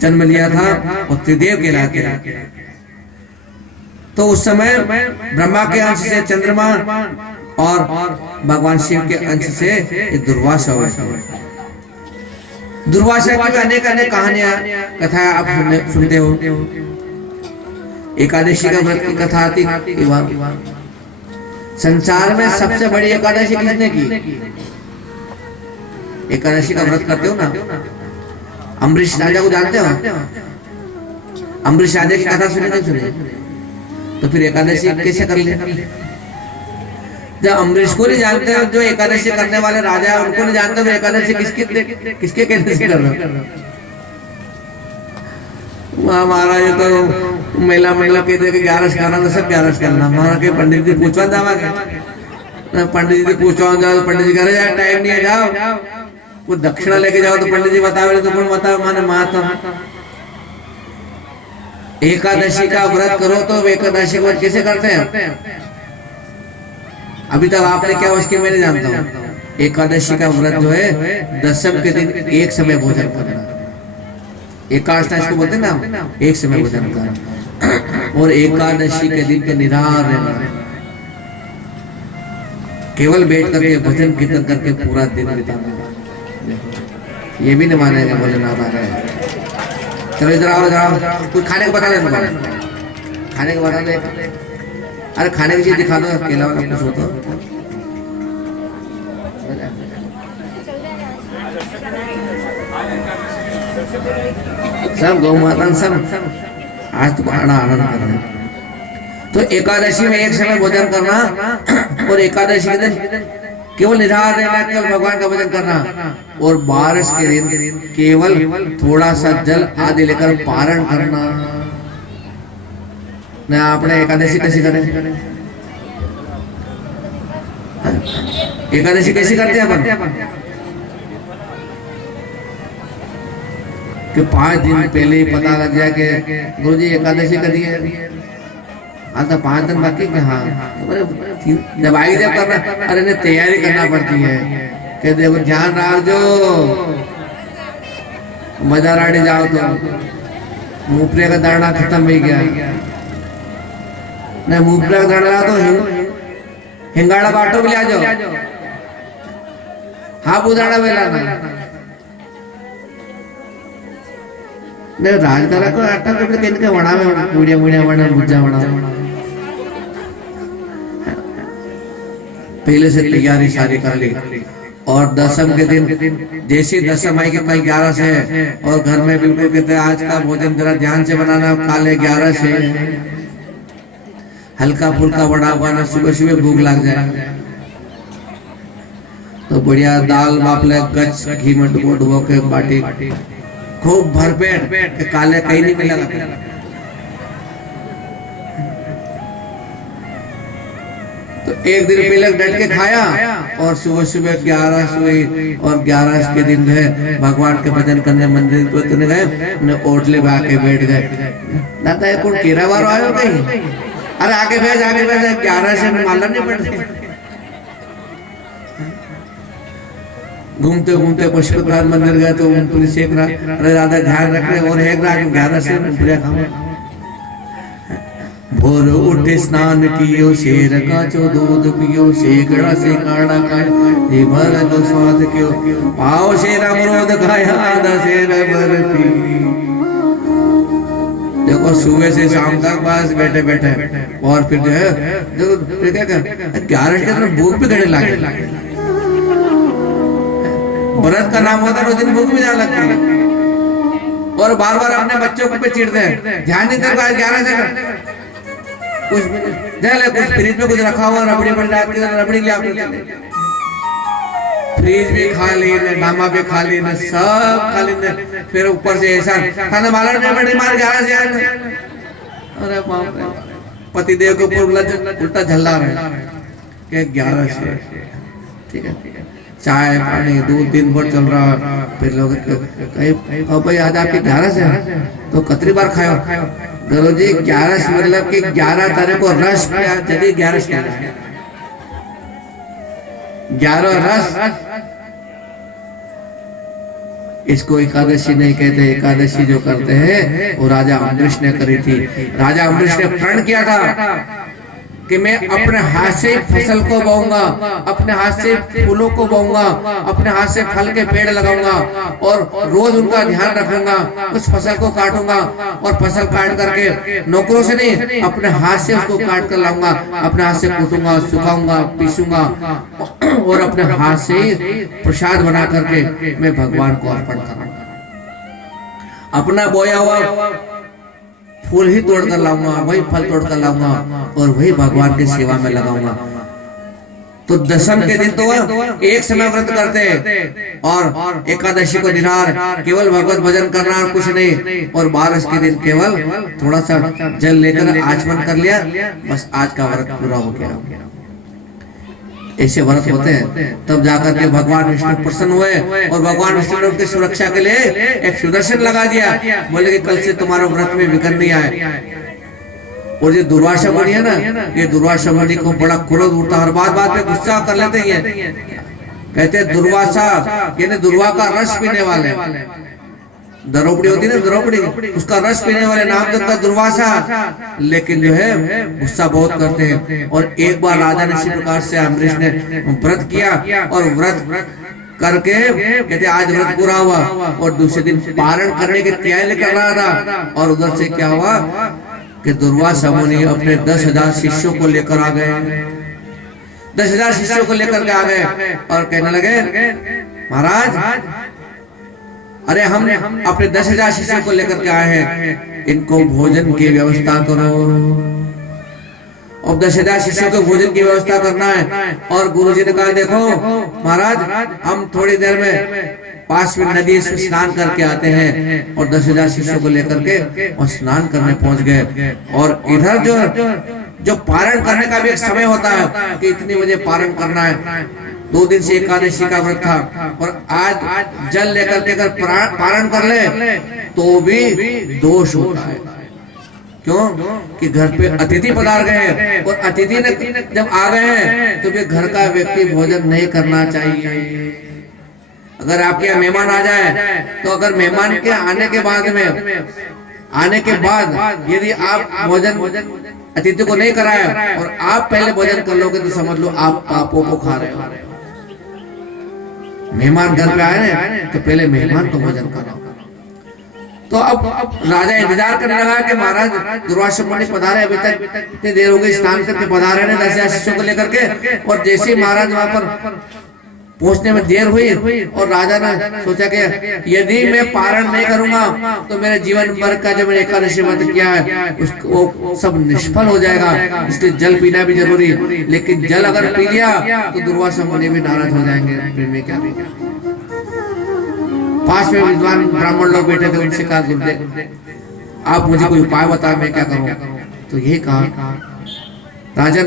जन्म लिया था और त्रिदेव कहलाते हैं। तो उस समय ब्रह्मा के अंश से चंद्रमा और भगवान शिव के अंश से दुर्वासा हुए थे। दुर्वासा की अनेक अनेक कहानियां, कथाएं आप सुनते हो। एकादशी का व्रत की कथा आती है। संसार में सबसे बड़ी एकादशी किसने की? एकादशी का व्रत करते हो ना, अम्बरीश राजा को जानते हो? अम्बरीश राजा की कथा सुनी नहीं सुनी? तो फिर एकादशी कैसे कर ले? जब अम्बरीश को नहीं जानते हो, जो एकादशी करने वाले राजा है उनको नहीं जानते हो, एकादशी किसके कहने से कर रहे हो? महाराज तो महिला महिला कहते कि 11 करना, तो सब 11 करना। महाराज के पंडित जी पूछवा जावा, पंडित जी पूछवा जाओ, पंडित जी कह रहे यार टाइम नहीं है, जाओ वो दक्षिणा लेके जाओ। तो पंडित जी बताओ, तो कौन बताओ? माने माता एकादशी का व्रत करो। तो एकादशी का व्रत कैसे करते हैं? अभी तक आपने क्या उसके मैं नहीं जानता हूँ। एकादशी का व्रत जो है दशम के दिन एक समय भोजन करना, एकादशी इसको बोलते ना, एक समय भोजन करना। और एकादशी के दिन तो निराहार रहना, केवल बैठ करके भजन कीर्तन करके पूरा दिन बिताना। ये भी नहीं मानेगा भोजनाथ आ रहा है। चलो इधर आओ, जाओ कुछ खाने को बता दे, खाने को बता दे। अरे खाने की चीज दिखा दो, अकेला वाला कुछ हो तो। सब गौ माता सब आज तो बड़ा आनंद कर रहे हैं। तो एकादशी में एक समय भोजन करना, और एकादशी के दिन केवल निराहार रहना, केवल भगवान का भजन करना। और बारिश के दिन केवल थोड़ा सा जल आदि लेकर पारण करना। ना आपने एकादशी कैसी करें? एकादशी कैसी करते हैं अपन? कि 5 दिन पहले ही पता लग जाए कि गुरु जी एकादशी करी है, हाँ तो 5 दिन बाकी में। हाँ जब आई जब करना, अरे नहीं तैयारी करना पड़ती है कि देखो ध्यान रख जो मजा राड़ी जाओ तो मुफरे का दरना खत्म हो गया। नहीं मुफरे का दरना तो हिंगाड़ा बाटो भी ले आ जाओ, हाँ बुदाड़ा भी लाना। नहीं राजधारा को आटा कपड़े कहने के वड़ा में पूड़िया मुड़िया वड़ा भुजा वड़ा पहले से तैयारी सारी कर ली। और दसम के दिन जैसी दसम आई कि कल 11 से, और घर में बिल्कुल कहते हैं आज का भोजन जरा ध्यान से बनाना, काले 11 से हल्का फुल्का बना हुआ, सुबह सुबह भूख लग जाए तो बढ़िया दाल बापले गच घी में डुबो के बाटी खूब भरपेट के काले कहीं नहीं मिलेगा। तो एक दिन पहले डट के खाया और सुबह सुबह 11 हुई और 11 के दिन गए भगवान के भजन करने मंदिर को गए, ओटले में आके बैठ गए। दादा ये कौन केरा वारो आयो कहीं? अरे आगे भेज 11 से मालूम नहीं पड़ते। घूमते घूमते पशुपतिनाथ मंदिर गए तो पुलिस एक रहा, अरे दादा ध्यान रख रहे और एक रहा 11 से पूजा खाओ। भोर उठे स्नान कियो, शेर का चो दूध पियो, शेकड़ा से काढ़ा खाए, भर दो स्वाद कियो, पाओ शेर अमरोद खाया, आधा शेर बर्फी। देखो सुबह से शाम तक बस बैठे बैठे और फिर जो है देखो क्या 11 के तरफ भूख भी घने लगे। व्रत का नाम होता है उस दिन भूख भी ज्यादा लगती है और बार बार अपने बच्चों को पे चिढ़ते हैं, ध्यान नहीं देते 11 से कुछ कुछ फ्रिज में कुछ रखा हुआ रबड़ी बन जाती है, रबड़ी ले आते फ्रिज भी खा ली ने, मामा भी खा ली ने, सब खा ली ने, फिर ऊपर से ऐसा खाना माला ने बड़ी मार 11 से आए। अरे बाप रे, पति देव के ऊपर उल्टा झल्ला रहे के 11 से। ठीक है, चाय पानी दूध दिन भर चल रहा है, फिर लोग कहीं भाई आज आपके 11 से तो कतरी बार खाओ गुरु जी 11 से मतलब कि 11 तारीख को रस पिया, जल्दी 11 से 11 रस। इसको एकादशी नहीं कहते, एकादशी जो करते हैं वो राजा अम्बरीश ने करी थी। राजा अम्बरीश ने प्रण किया था कि मैं अपने हाथ से फसल को बोऊंगा, अपने हाथ से फूलों को बोऊंगा, अपने हाथ से फल के पेड़ लगाऊंगा और रोज उनका ध्यान रखूंगा, उस फसल को काटूंगा और फसल काट करके नौकरों से नहीं अपने हाथ से उसको काट कर लाऊंगा, अपने हाथ से कूटूंगा, सुखाऊंगा, पीसूंगा और अपने हाथ से ही प्रसाद बना करके मैं भगवान को अर्पण करूंगा। अपना बोया हुआ फूल ही तोड़ कर लाऊंगा, वही फल तोड़ कर लाऊंगा और वही भगवान की सेवा में लगाऊंगा। तो दसम के दिन तो एक समय व्रत करते हैं और एकादशी को निरार केवल भगवत भजन करना और कुछ नहीं, और 12 के दिन केवल थोड़ा सा जल लेकर आचमन कर लिया, बस आज का व्रत पूरा हो गया। ऐसे व्रत होते हैं, तब जाकर के भगवान विष्णु प्रसन्न हुए और भगवान विष्णु ने उनकी सुरक्षा के लिए एक सुदर्शन लगा दिया। बोले कि कल से तुम्हारा व्रत में विघ्न नहीं आए। और ये दुर्वासा मुनि है ना, ये दुर्वासा मुनि को बड़ा क्रोध उठता, हर बात पे गुस्सा कर लेते हैं। कहते हैं दुर्वासा यानी दुर्वा का रस पीने वाले, द्रौपदी होती है ना द्रौपदी, उसका रस पीने वाले नाम तो उनका दुर्वासा, लेकिन जो है गुस्सा बहुत करते हैं। और एक बार राजा ने इसी प्रकार से अम्बरीश ने व्रत किया और व्रत करके कहते आज व्रत पूरा हुआ और दूसरे दिन पारण करने की तैयारी कर रहा था और उधर से क्या हुआ कि दुर्वासा मुनि अपने 10,000 शिष्यों को लेकर आ गए, 10,000 शिष्यों को लेकर के आ गए और कहने लगे महाराज अरे हम अपने 10,000 शिष्यों को लेकर के आए हैं, इनको भोजन की व्यवस्था करो। और 10,000 शिष्यों को भोजन की व्यवस्था करना है। और गुरुजी ने कहा देखो महाराज हम थोड़ी देर में पास में नदी से स्नान करके आते हैं, और 10,000 शिष्यों को लेकर के और स्नान करने पहुंच गए। और इधर जो पारण करने का भी एक समय होता है कि इतनी बजे पारण करना है, 2 दिन से एकादशी का व्रत था और आज जल लेकर के अगर पारण कर ले तो भी दोष होता है। क्यों कि घर पे अतिथि पधार गए और अतिथि ने जब आ गए हैं तो भी घर का व्यक्ति भोजन नहीं करना चाहिए। अगर आपके यहाँ मेहमान आ जाए तो अगर मेहमान के आने के बाद यदि आप भोजन अतिथि को नहीं कराया और आप पहले भोजन कर लोगे तो समझ लो आप पापों को खा रहे हो। मेहमान घर पे आए हैं तो पहले मेहमान को भोजन कराओ। तो अब राजा इंतजार करने लगा कि महाराज दुर्वासा मुनि पधारे, अभी तक इतनी देर हो गई स्नान करके पधारे ने 10,000 शिष्यों को लेकर के। और जैसे ही महाराज वहां पर पहुंचने में देर हुई और राजा ने सोचा कि यदि मैं पारण नहीं करूंगा तो मेरे जीवन भर का जो मैंने एकादशी व्रत किया है उसको वो सब निष्फल हो जाएगा, इसलिए जल पीना भी जरूरी। लेकिन जल अगर पी लिया तो दुर्वासा मुनि भी नाराज हो जाएंगे। फिर मैं क्या, पास में विद्वान ब्राह्मण लोग बैठे थे, उनसे कहा गुरुदेव आप मुझे कोई उपाय बताओ, मैं क्या करूं। तो यही कहा राजन,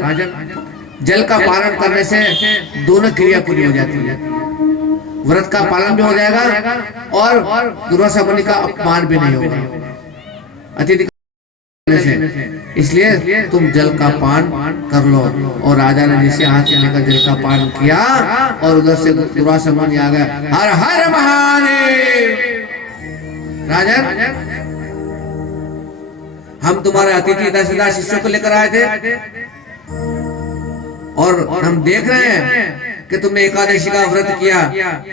जल का पालन करने से दोनों क्रिया पूरी हो जाती है, व्रत का पालन भी हो जाएगा और दुर्वासा मुनि का अपमान भी नहीं होगा अतिथि से। इसलिए तुम जल का पान कर लो। और राजा ने जिसे हाथ से लेकर जल का पान किया और उधर से दुर्वासा मुनि आ गया, हर हर महादेव। राजन, हम तुम्हारे अतिथि 10,000 शिष्यों को लेकर आए थे और हम देख रहे हैं कि तुमने एकादशी का व्रत किया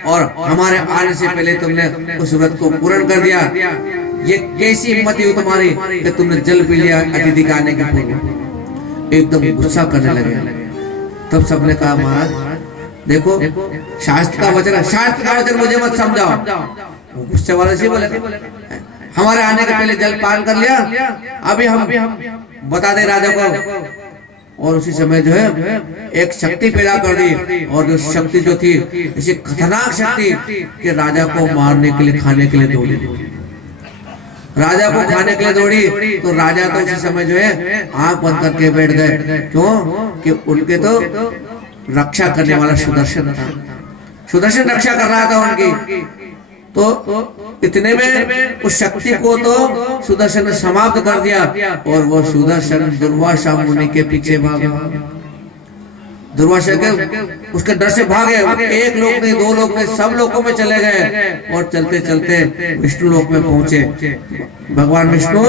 और हमारे आने से पहले तुमने उस व्रत को पूर्ण कर दिया। ये कैसी हिम्मत हुई तुम्हारी कि तुमने जल पी लिया अतिथि के आने के पूर्व। एकदम गुस्सा करने लगे। तब सबने कहा महाराज देखो, शास्त्र का वचन मुझे मत समझाओ। वो गुस्से वाले से बोले हमारे आने के पहले जल पान कर लिया, अभी हम बता दे राजा को। और उसी समय जो है एक शक्ति पैदा कर दी, और जो शक्ति जो थी ऐसी खतरनाक शक्ति कि राजा को मारने के लिए, खाने के लिए दौड़ी। राजा को खाने के लिए दौड़ी तो राजा तो उसी समय जो है आंख बंद करके बैठ गए। क्यों कि उनके तो रक्षा करने वाला सुदर्शन था, सुदर्शन रक्षा कर रहा था उनकी। तो इतने में उस शक्ति को तो सुदर्शन ने समाप्त कर दिया और वो सुदर्शन दुर्वासा मुनि के पीछे भागा। दुर्वासा के उसके डर से भागे। एक लोग नहीं, दो लोग नहीं, सब लोगों में चले गए और चलते चलते विष्णु लोक में पहुंचे। भगवान विष्णु,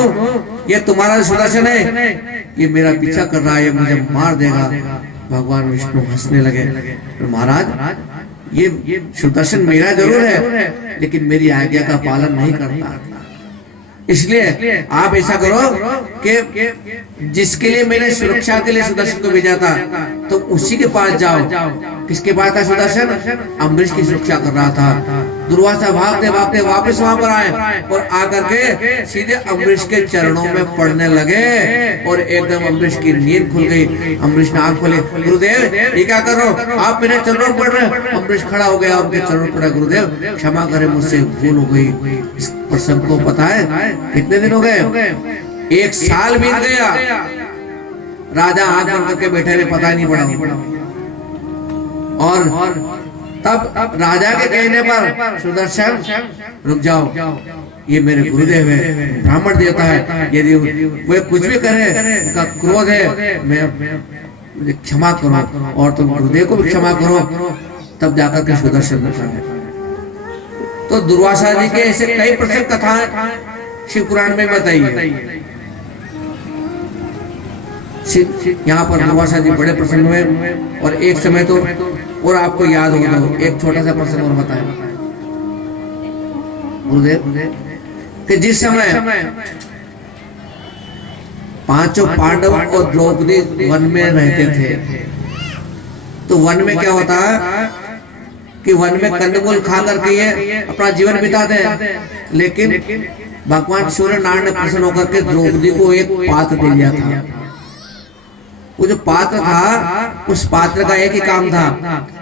ये तुम्हारा सुदर्शन है, ये मेरा पीछा कर रहा है, ये मुझे मार देगा। भगवान विष्णु हंसने लगे, महाराज ये सुदर्शन मेरा जरूर है लेकिन मेरी आज्ञा का पालन नहीं करता, इसलिए आप ऐसा करो कि जिसके लिए मैंने सुरक्षा के लिए सुदर्शन को भेजा था तो उसी के पास जाओ। किसके पास था सुदर्शन? अम्बरीश की सुरक्षा कर रहा था। दुर्वासा भागते भागते वापस वहां पर आए और आकर के सीधे अम्बरीश के चरणों में पड़ने लगे और एकदम अम्बरीश की नींद खुल गई। अम्बरीश ने आंख खोली, गुरुदेव ये क्या कर रहे हो, आप मेरे चरणों पर पड़ रहे। अम्बरीश खड़ा हो गया, उनके चरणों पर, गुरुदेव क्षमा करें, मुझसे भूल हो गई। इस प्रसंग को पता है कितने दिन हो गए? 1 साल बीत गया। राजा आंख बंद करके बैठे रहे, पता ही नहीं पड़ा। और तब राजा के कहने पर सुदर्शन रुक जाओ, ये मेरे गुरुदेव है, ब्राह्मण देवता है, यदि वो कुछ भी करे उनका क्रोध है, मैं क्षमा करो और तुम गुरुदेव को भी क्षमा करो। तब जाकर के सुदर्शन बैठा है। तो दुर्वासा जी के ऐसे कई प्रसंग कथाएं शिव पुराण में बताई है। यहाँ पर दुर्वासा जी बड़े प्रसंग में, और एक समय तो और आपको याद होगा, एक छोटा सा प्रसंग और बताया गुरुदेव कि जिस समय 5 पांडव और द्रौपदी वन में रहते थे, तो वन में क्या होता है कि वन में कंदमूल खा करके ये अपना जीवन बिताते हैं। लेकिन भगवान सूर्य नारायण ने प्रसन्न होकर के द्रौपदी को एक पात्र दे दिया था। वो जो पात्र था, उस पात्र का एक ही काम था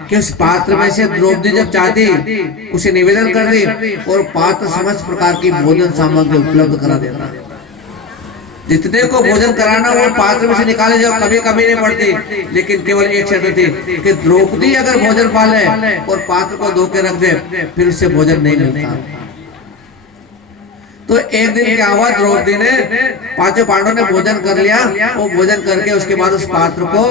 कि उस पात्र में से द्रौपदी जब चाहती उसे निवेदन कर दी और पात्र समस्त प्रकार की भोजन सामग्री उपलब्ध करा देता। जितने को भोजन कराना वो पात्र में से निकाले, जो कभी कभी नहीं पड़ती। लेकिन केवल एक शर्त थी कि द्रौपदी अगर भोजन पाले और पात्र को धो के रख दे, फिर उससे भोजन नहीं मिलता। तो एक दिन क्या हुआ, द्रौपदी ने 5 पांडवों ने भोजन कर लिया। वो भोजन करके उसके बाद उस पात्र को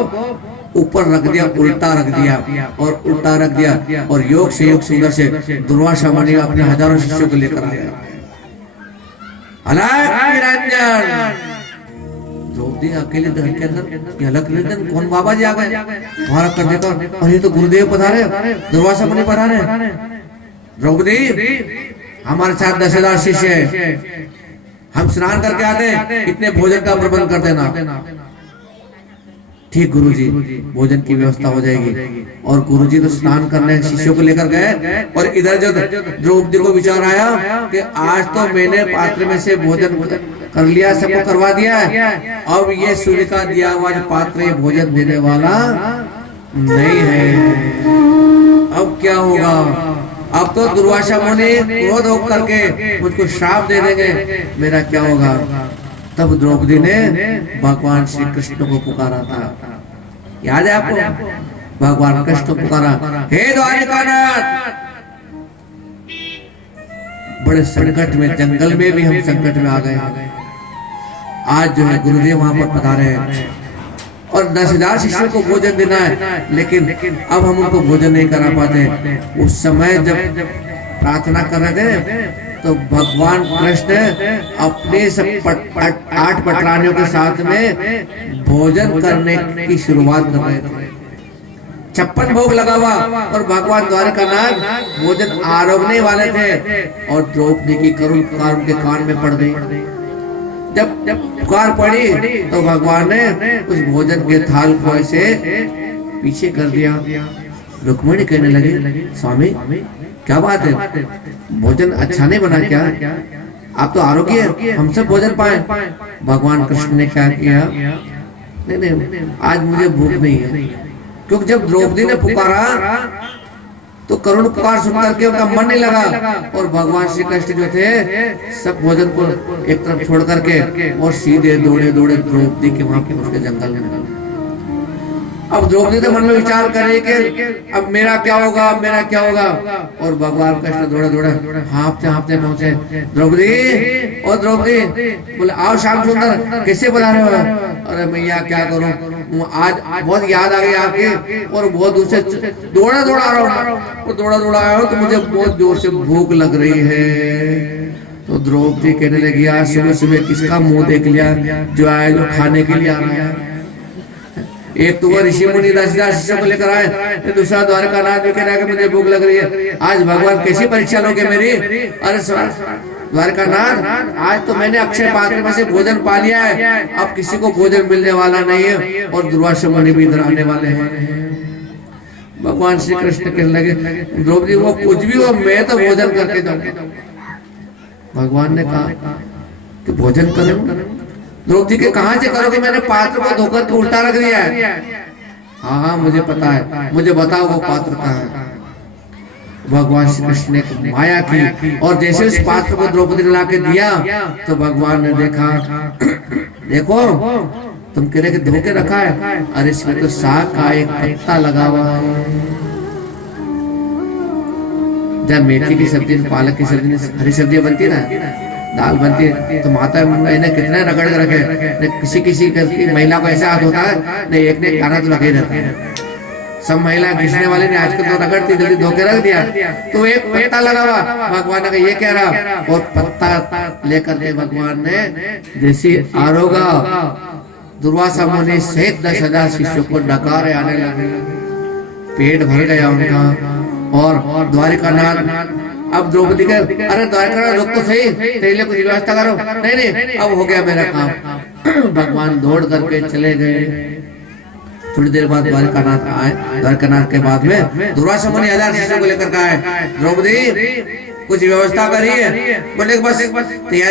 ऊपर रख दिया, उल्टा रख दिया और उल्टा रख दिया और योग से योग सुंदर से दुर्वासा मुनि अपने हजारों शिष्यों को लेकर आ गया। अलग निरंजन, द्रौपदी अकेले घर के अंदर अलग निरंजन, कौन बाबा जी आ गए वहां कर देखा, और ये तो गुरुदेव पधारे, दुर्वासा मुनि पधारे। द्रौपदी हमारे साथ 10,000 शिष्य है, हम स्नान करके आते हैं, इतने भोजन का प्रबंध कर देना। ठीक गुरुजी, भोजन की व्यवस्था हो जाएगी। और गुरुजी तो स्नान करने शिष्यों को लेकर गए और इधर जो द्रौपदी को विचार आया कि आज तो मैंने पात्र में से भोजन कर लिया, सबको करवा दिया है, अब ये सूर्य का दिया हुआ जो पात्र ये भोजन देने वाला नहीं है, अब क्या होगा? अब तो दुर्वासा मुनि क्रोध होकर के मुझको श्राप दे देंगे, मेरा क्या होगा? तब द्रौपदी ने भगवान श्री कृष्ण को पुकारा था, याद है आपको? भगवान कृष्ण पुकारा, हे द्वारिकानाथ, बड़े संकट में, जंगल में भी हम संकट में आ गए, आज जो है गुरुदेव वहां पर पधारे हैं और 10,000 शिष्यों को भोजन देना है, लेकिन अब हम उनको भोजन नहीं करा पाते। उस समय जब प्रार्थना कर रहे थे तो भगवान कृष्ण अपने सब 8 पटरानियों के साथ में भोजन करने की शुरुआत कर रहे थे। 56 भोग लगा हुआ और भगवान द्वारकानाथ भोजन आरोगने वाले थे और द्रौपदी की करुण पुकार उनके कान में पड़ गई। जब पुकार पड़ी तो भगवान ने उस भोजन के थाल को ऐसे पीछे कर दिया। रुक्मिणी कहने लगी, स्वामी क्या बात है, भोजन अच्छा नहीं बना क्या? आप तो आरोग्य है, हम सब भोजन पाए। भगवान कृष्ण ने क्या किया, नहीं आज मुझे भूख नहीं है, क्योंकि जब द्रौपदी ने पुकारा तो करुण पुकार सुनकर के उनका मन नहीं लगा और भगवान श्री कृष्ण जो थे सब भोजन को एक तरफ छोड़ करके और सीधे दौड़े दौड़े द्रौपदी के वहां पे उसके जंगल में। अब द्रौपदी तो मन में विचार करे कि अब मेरा क्या होगा, अब मेरा क्या होगा, और भगवान कृष्ण दौड़े दौड़े हाँफते हाँफते पहुंचे। द्रौपदी, ओ द्रौपदी, बोले आओ श्याम सुंदर, कैसे बुला रहे हो? अरे मैया क्या करूं, आज बहुत याद आ गई आपकी और बहुत दूर से दौड़ा दौड़ा आ रहा हूँ, और दौड़ा दौड़ा आया हूँ तो मुझे बहुत जोर से भूख लग रही है। तो द्रौपदी कहने लगी, आज सुबह सुबह किसका मुंह देख लिया जो आया, जो खाने के लिए आ रहा है। एक तो वो ऋषि मुनि 10,000 शिष्यों को लेकर आए, दूसरा द्वारकानाथ भी कह रहा है कि मुझे भूख लग रही है। आज भगवान कैसी परीक्षा लोगे मेरी? अरे द्वारकानाथ, आज तो मैंने अक्षय पात्र में से भोजन पा लिया है, अब किसी को भोजन मिलने वाला नहीं है और दुर्वासा मुनि भी इधर आने वाले हैं। भगवान श्री कृष्ण कहने लगे, द्रौपदी वो कुछ भी हो, मैं तो भोजन करके जाऊंगा। भगवान ने कहा कि भोजन करो। द्रौपदी के कहां से करोगे, मैंने पात्र को धोकर के उल्टा रख दिया है। हाँ मुझे पता है, मुझे बताओ वो पात्र कहाँ है। भगवान श्री कृष्ण ने माया की और जैसे उस पात्र को द्रौपदी ने ला के दिया तो भगवान ने देखा, देखो तुम कह रहे कि धो के रखा है, अरे इसमें तो साग का एक पत्ता लगा हुआ है। जब मेथी की सब्जी, पालक की सब्जी, हरी सब्जी बनती है ना, दाल बनती है, तो माता मैंने कितने रगड़ के रखे, किसी किसी महिला को ऐसा हाथ होता है नहीं, एक ने खाना तो लगा ही रहता है। सब महिलाएं घिसने वाली ने आजकल तो रगड़ती, जल्दी धो के रख दिया, तो एक पत्ता लगा हुआ। भगवान ने कहा ये कह रहा, और पत्ता लेकर के भगवान ने जैसे आरोगा दुर्वासा मुनि सहित 10,000 शिष्यों को डकारे आने लगे, पेट भर गया उनका। और द्वारिकानाथ, अब द्रौपदी का, अरे द्वारकानाथ रुक तो सही, तेरे लिए कुछ व्यवस्था करो। नहीं, अब हो गया मेरा काम। भगवान दौड़ करके चले गए। थोड़ी देर बाद द्वारकानाथ आए। द्वारकानाथ के बाद में दुर्वासा मुनि 1000 शिष्यों को लेकर आए। द्रौपदी कुछ व्यवस्था करिए, बोले बस तैयारी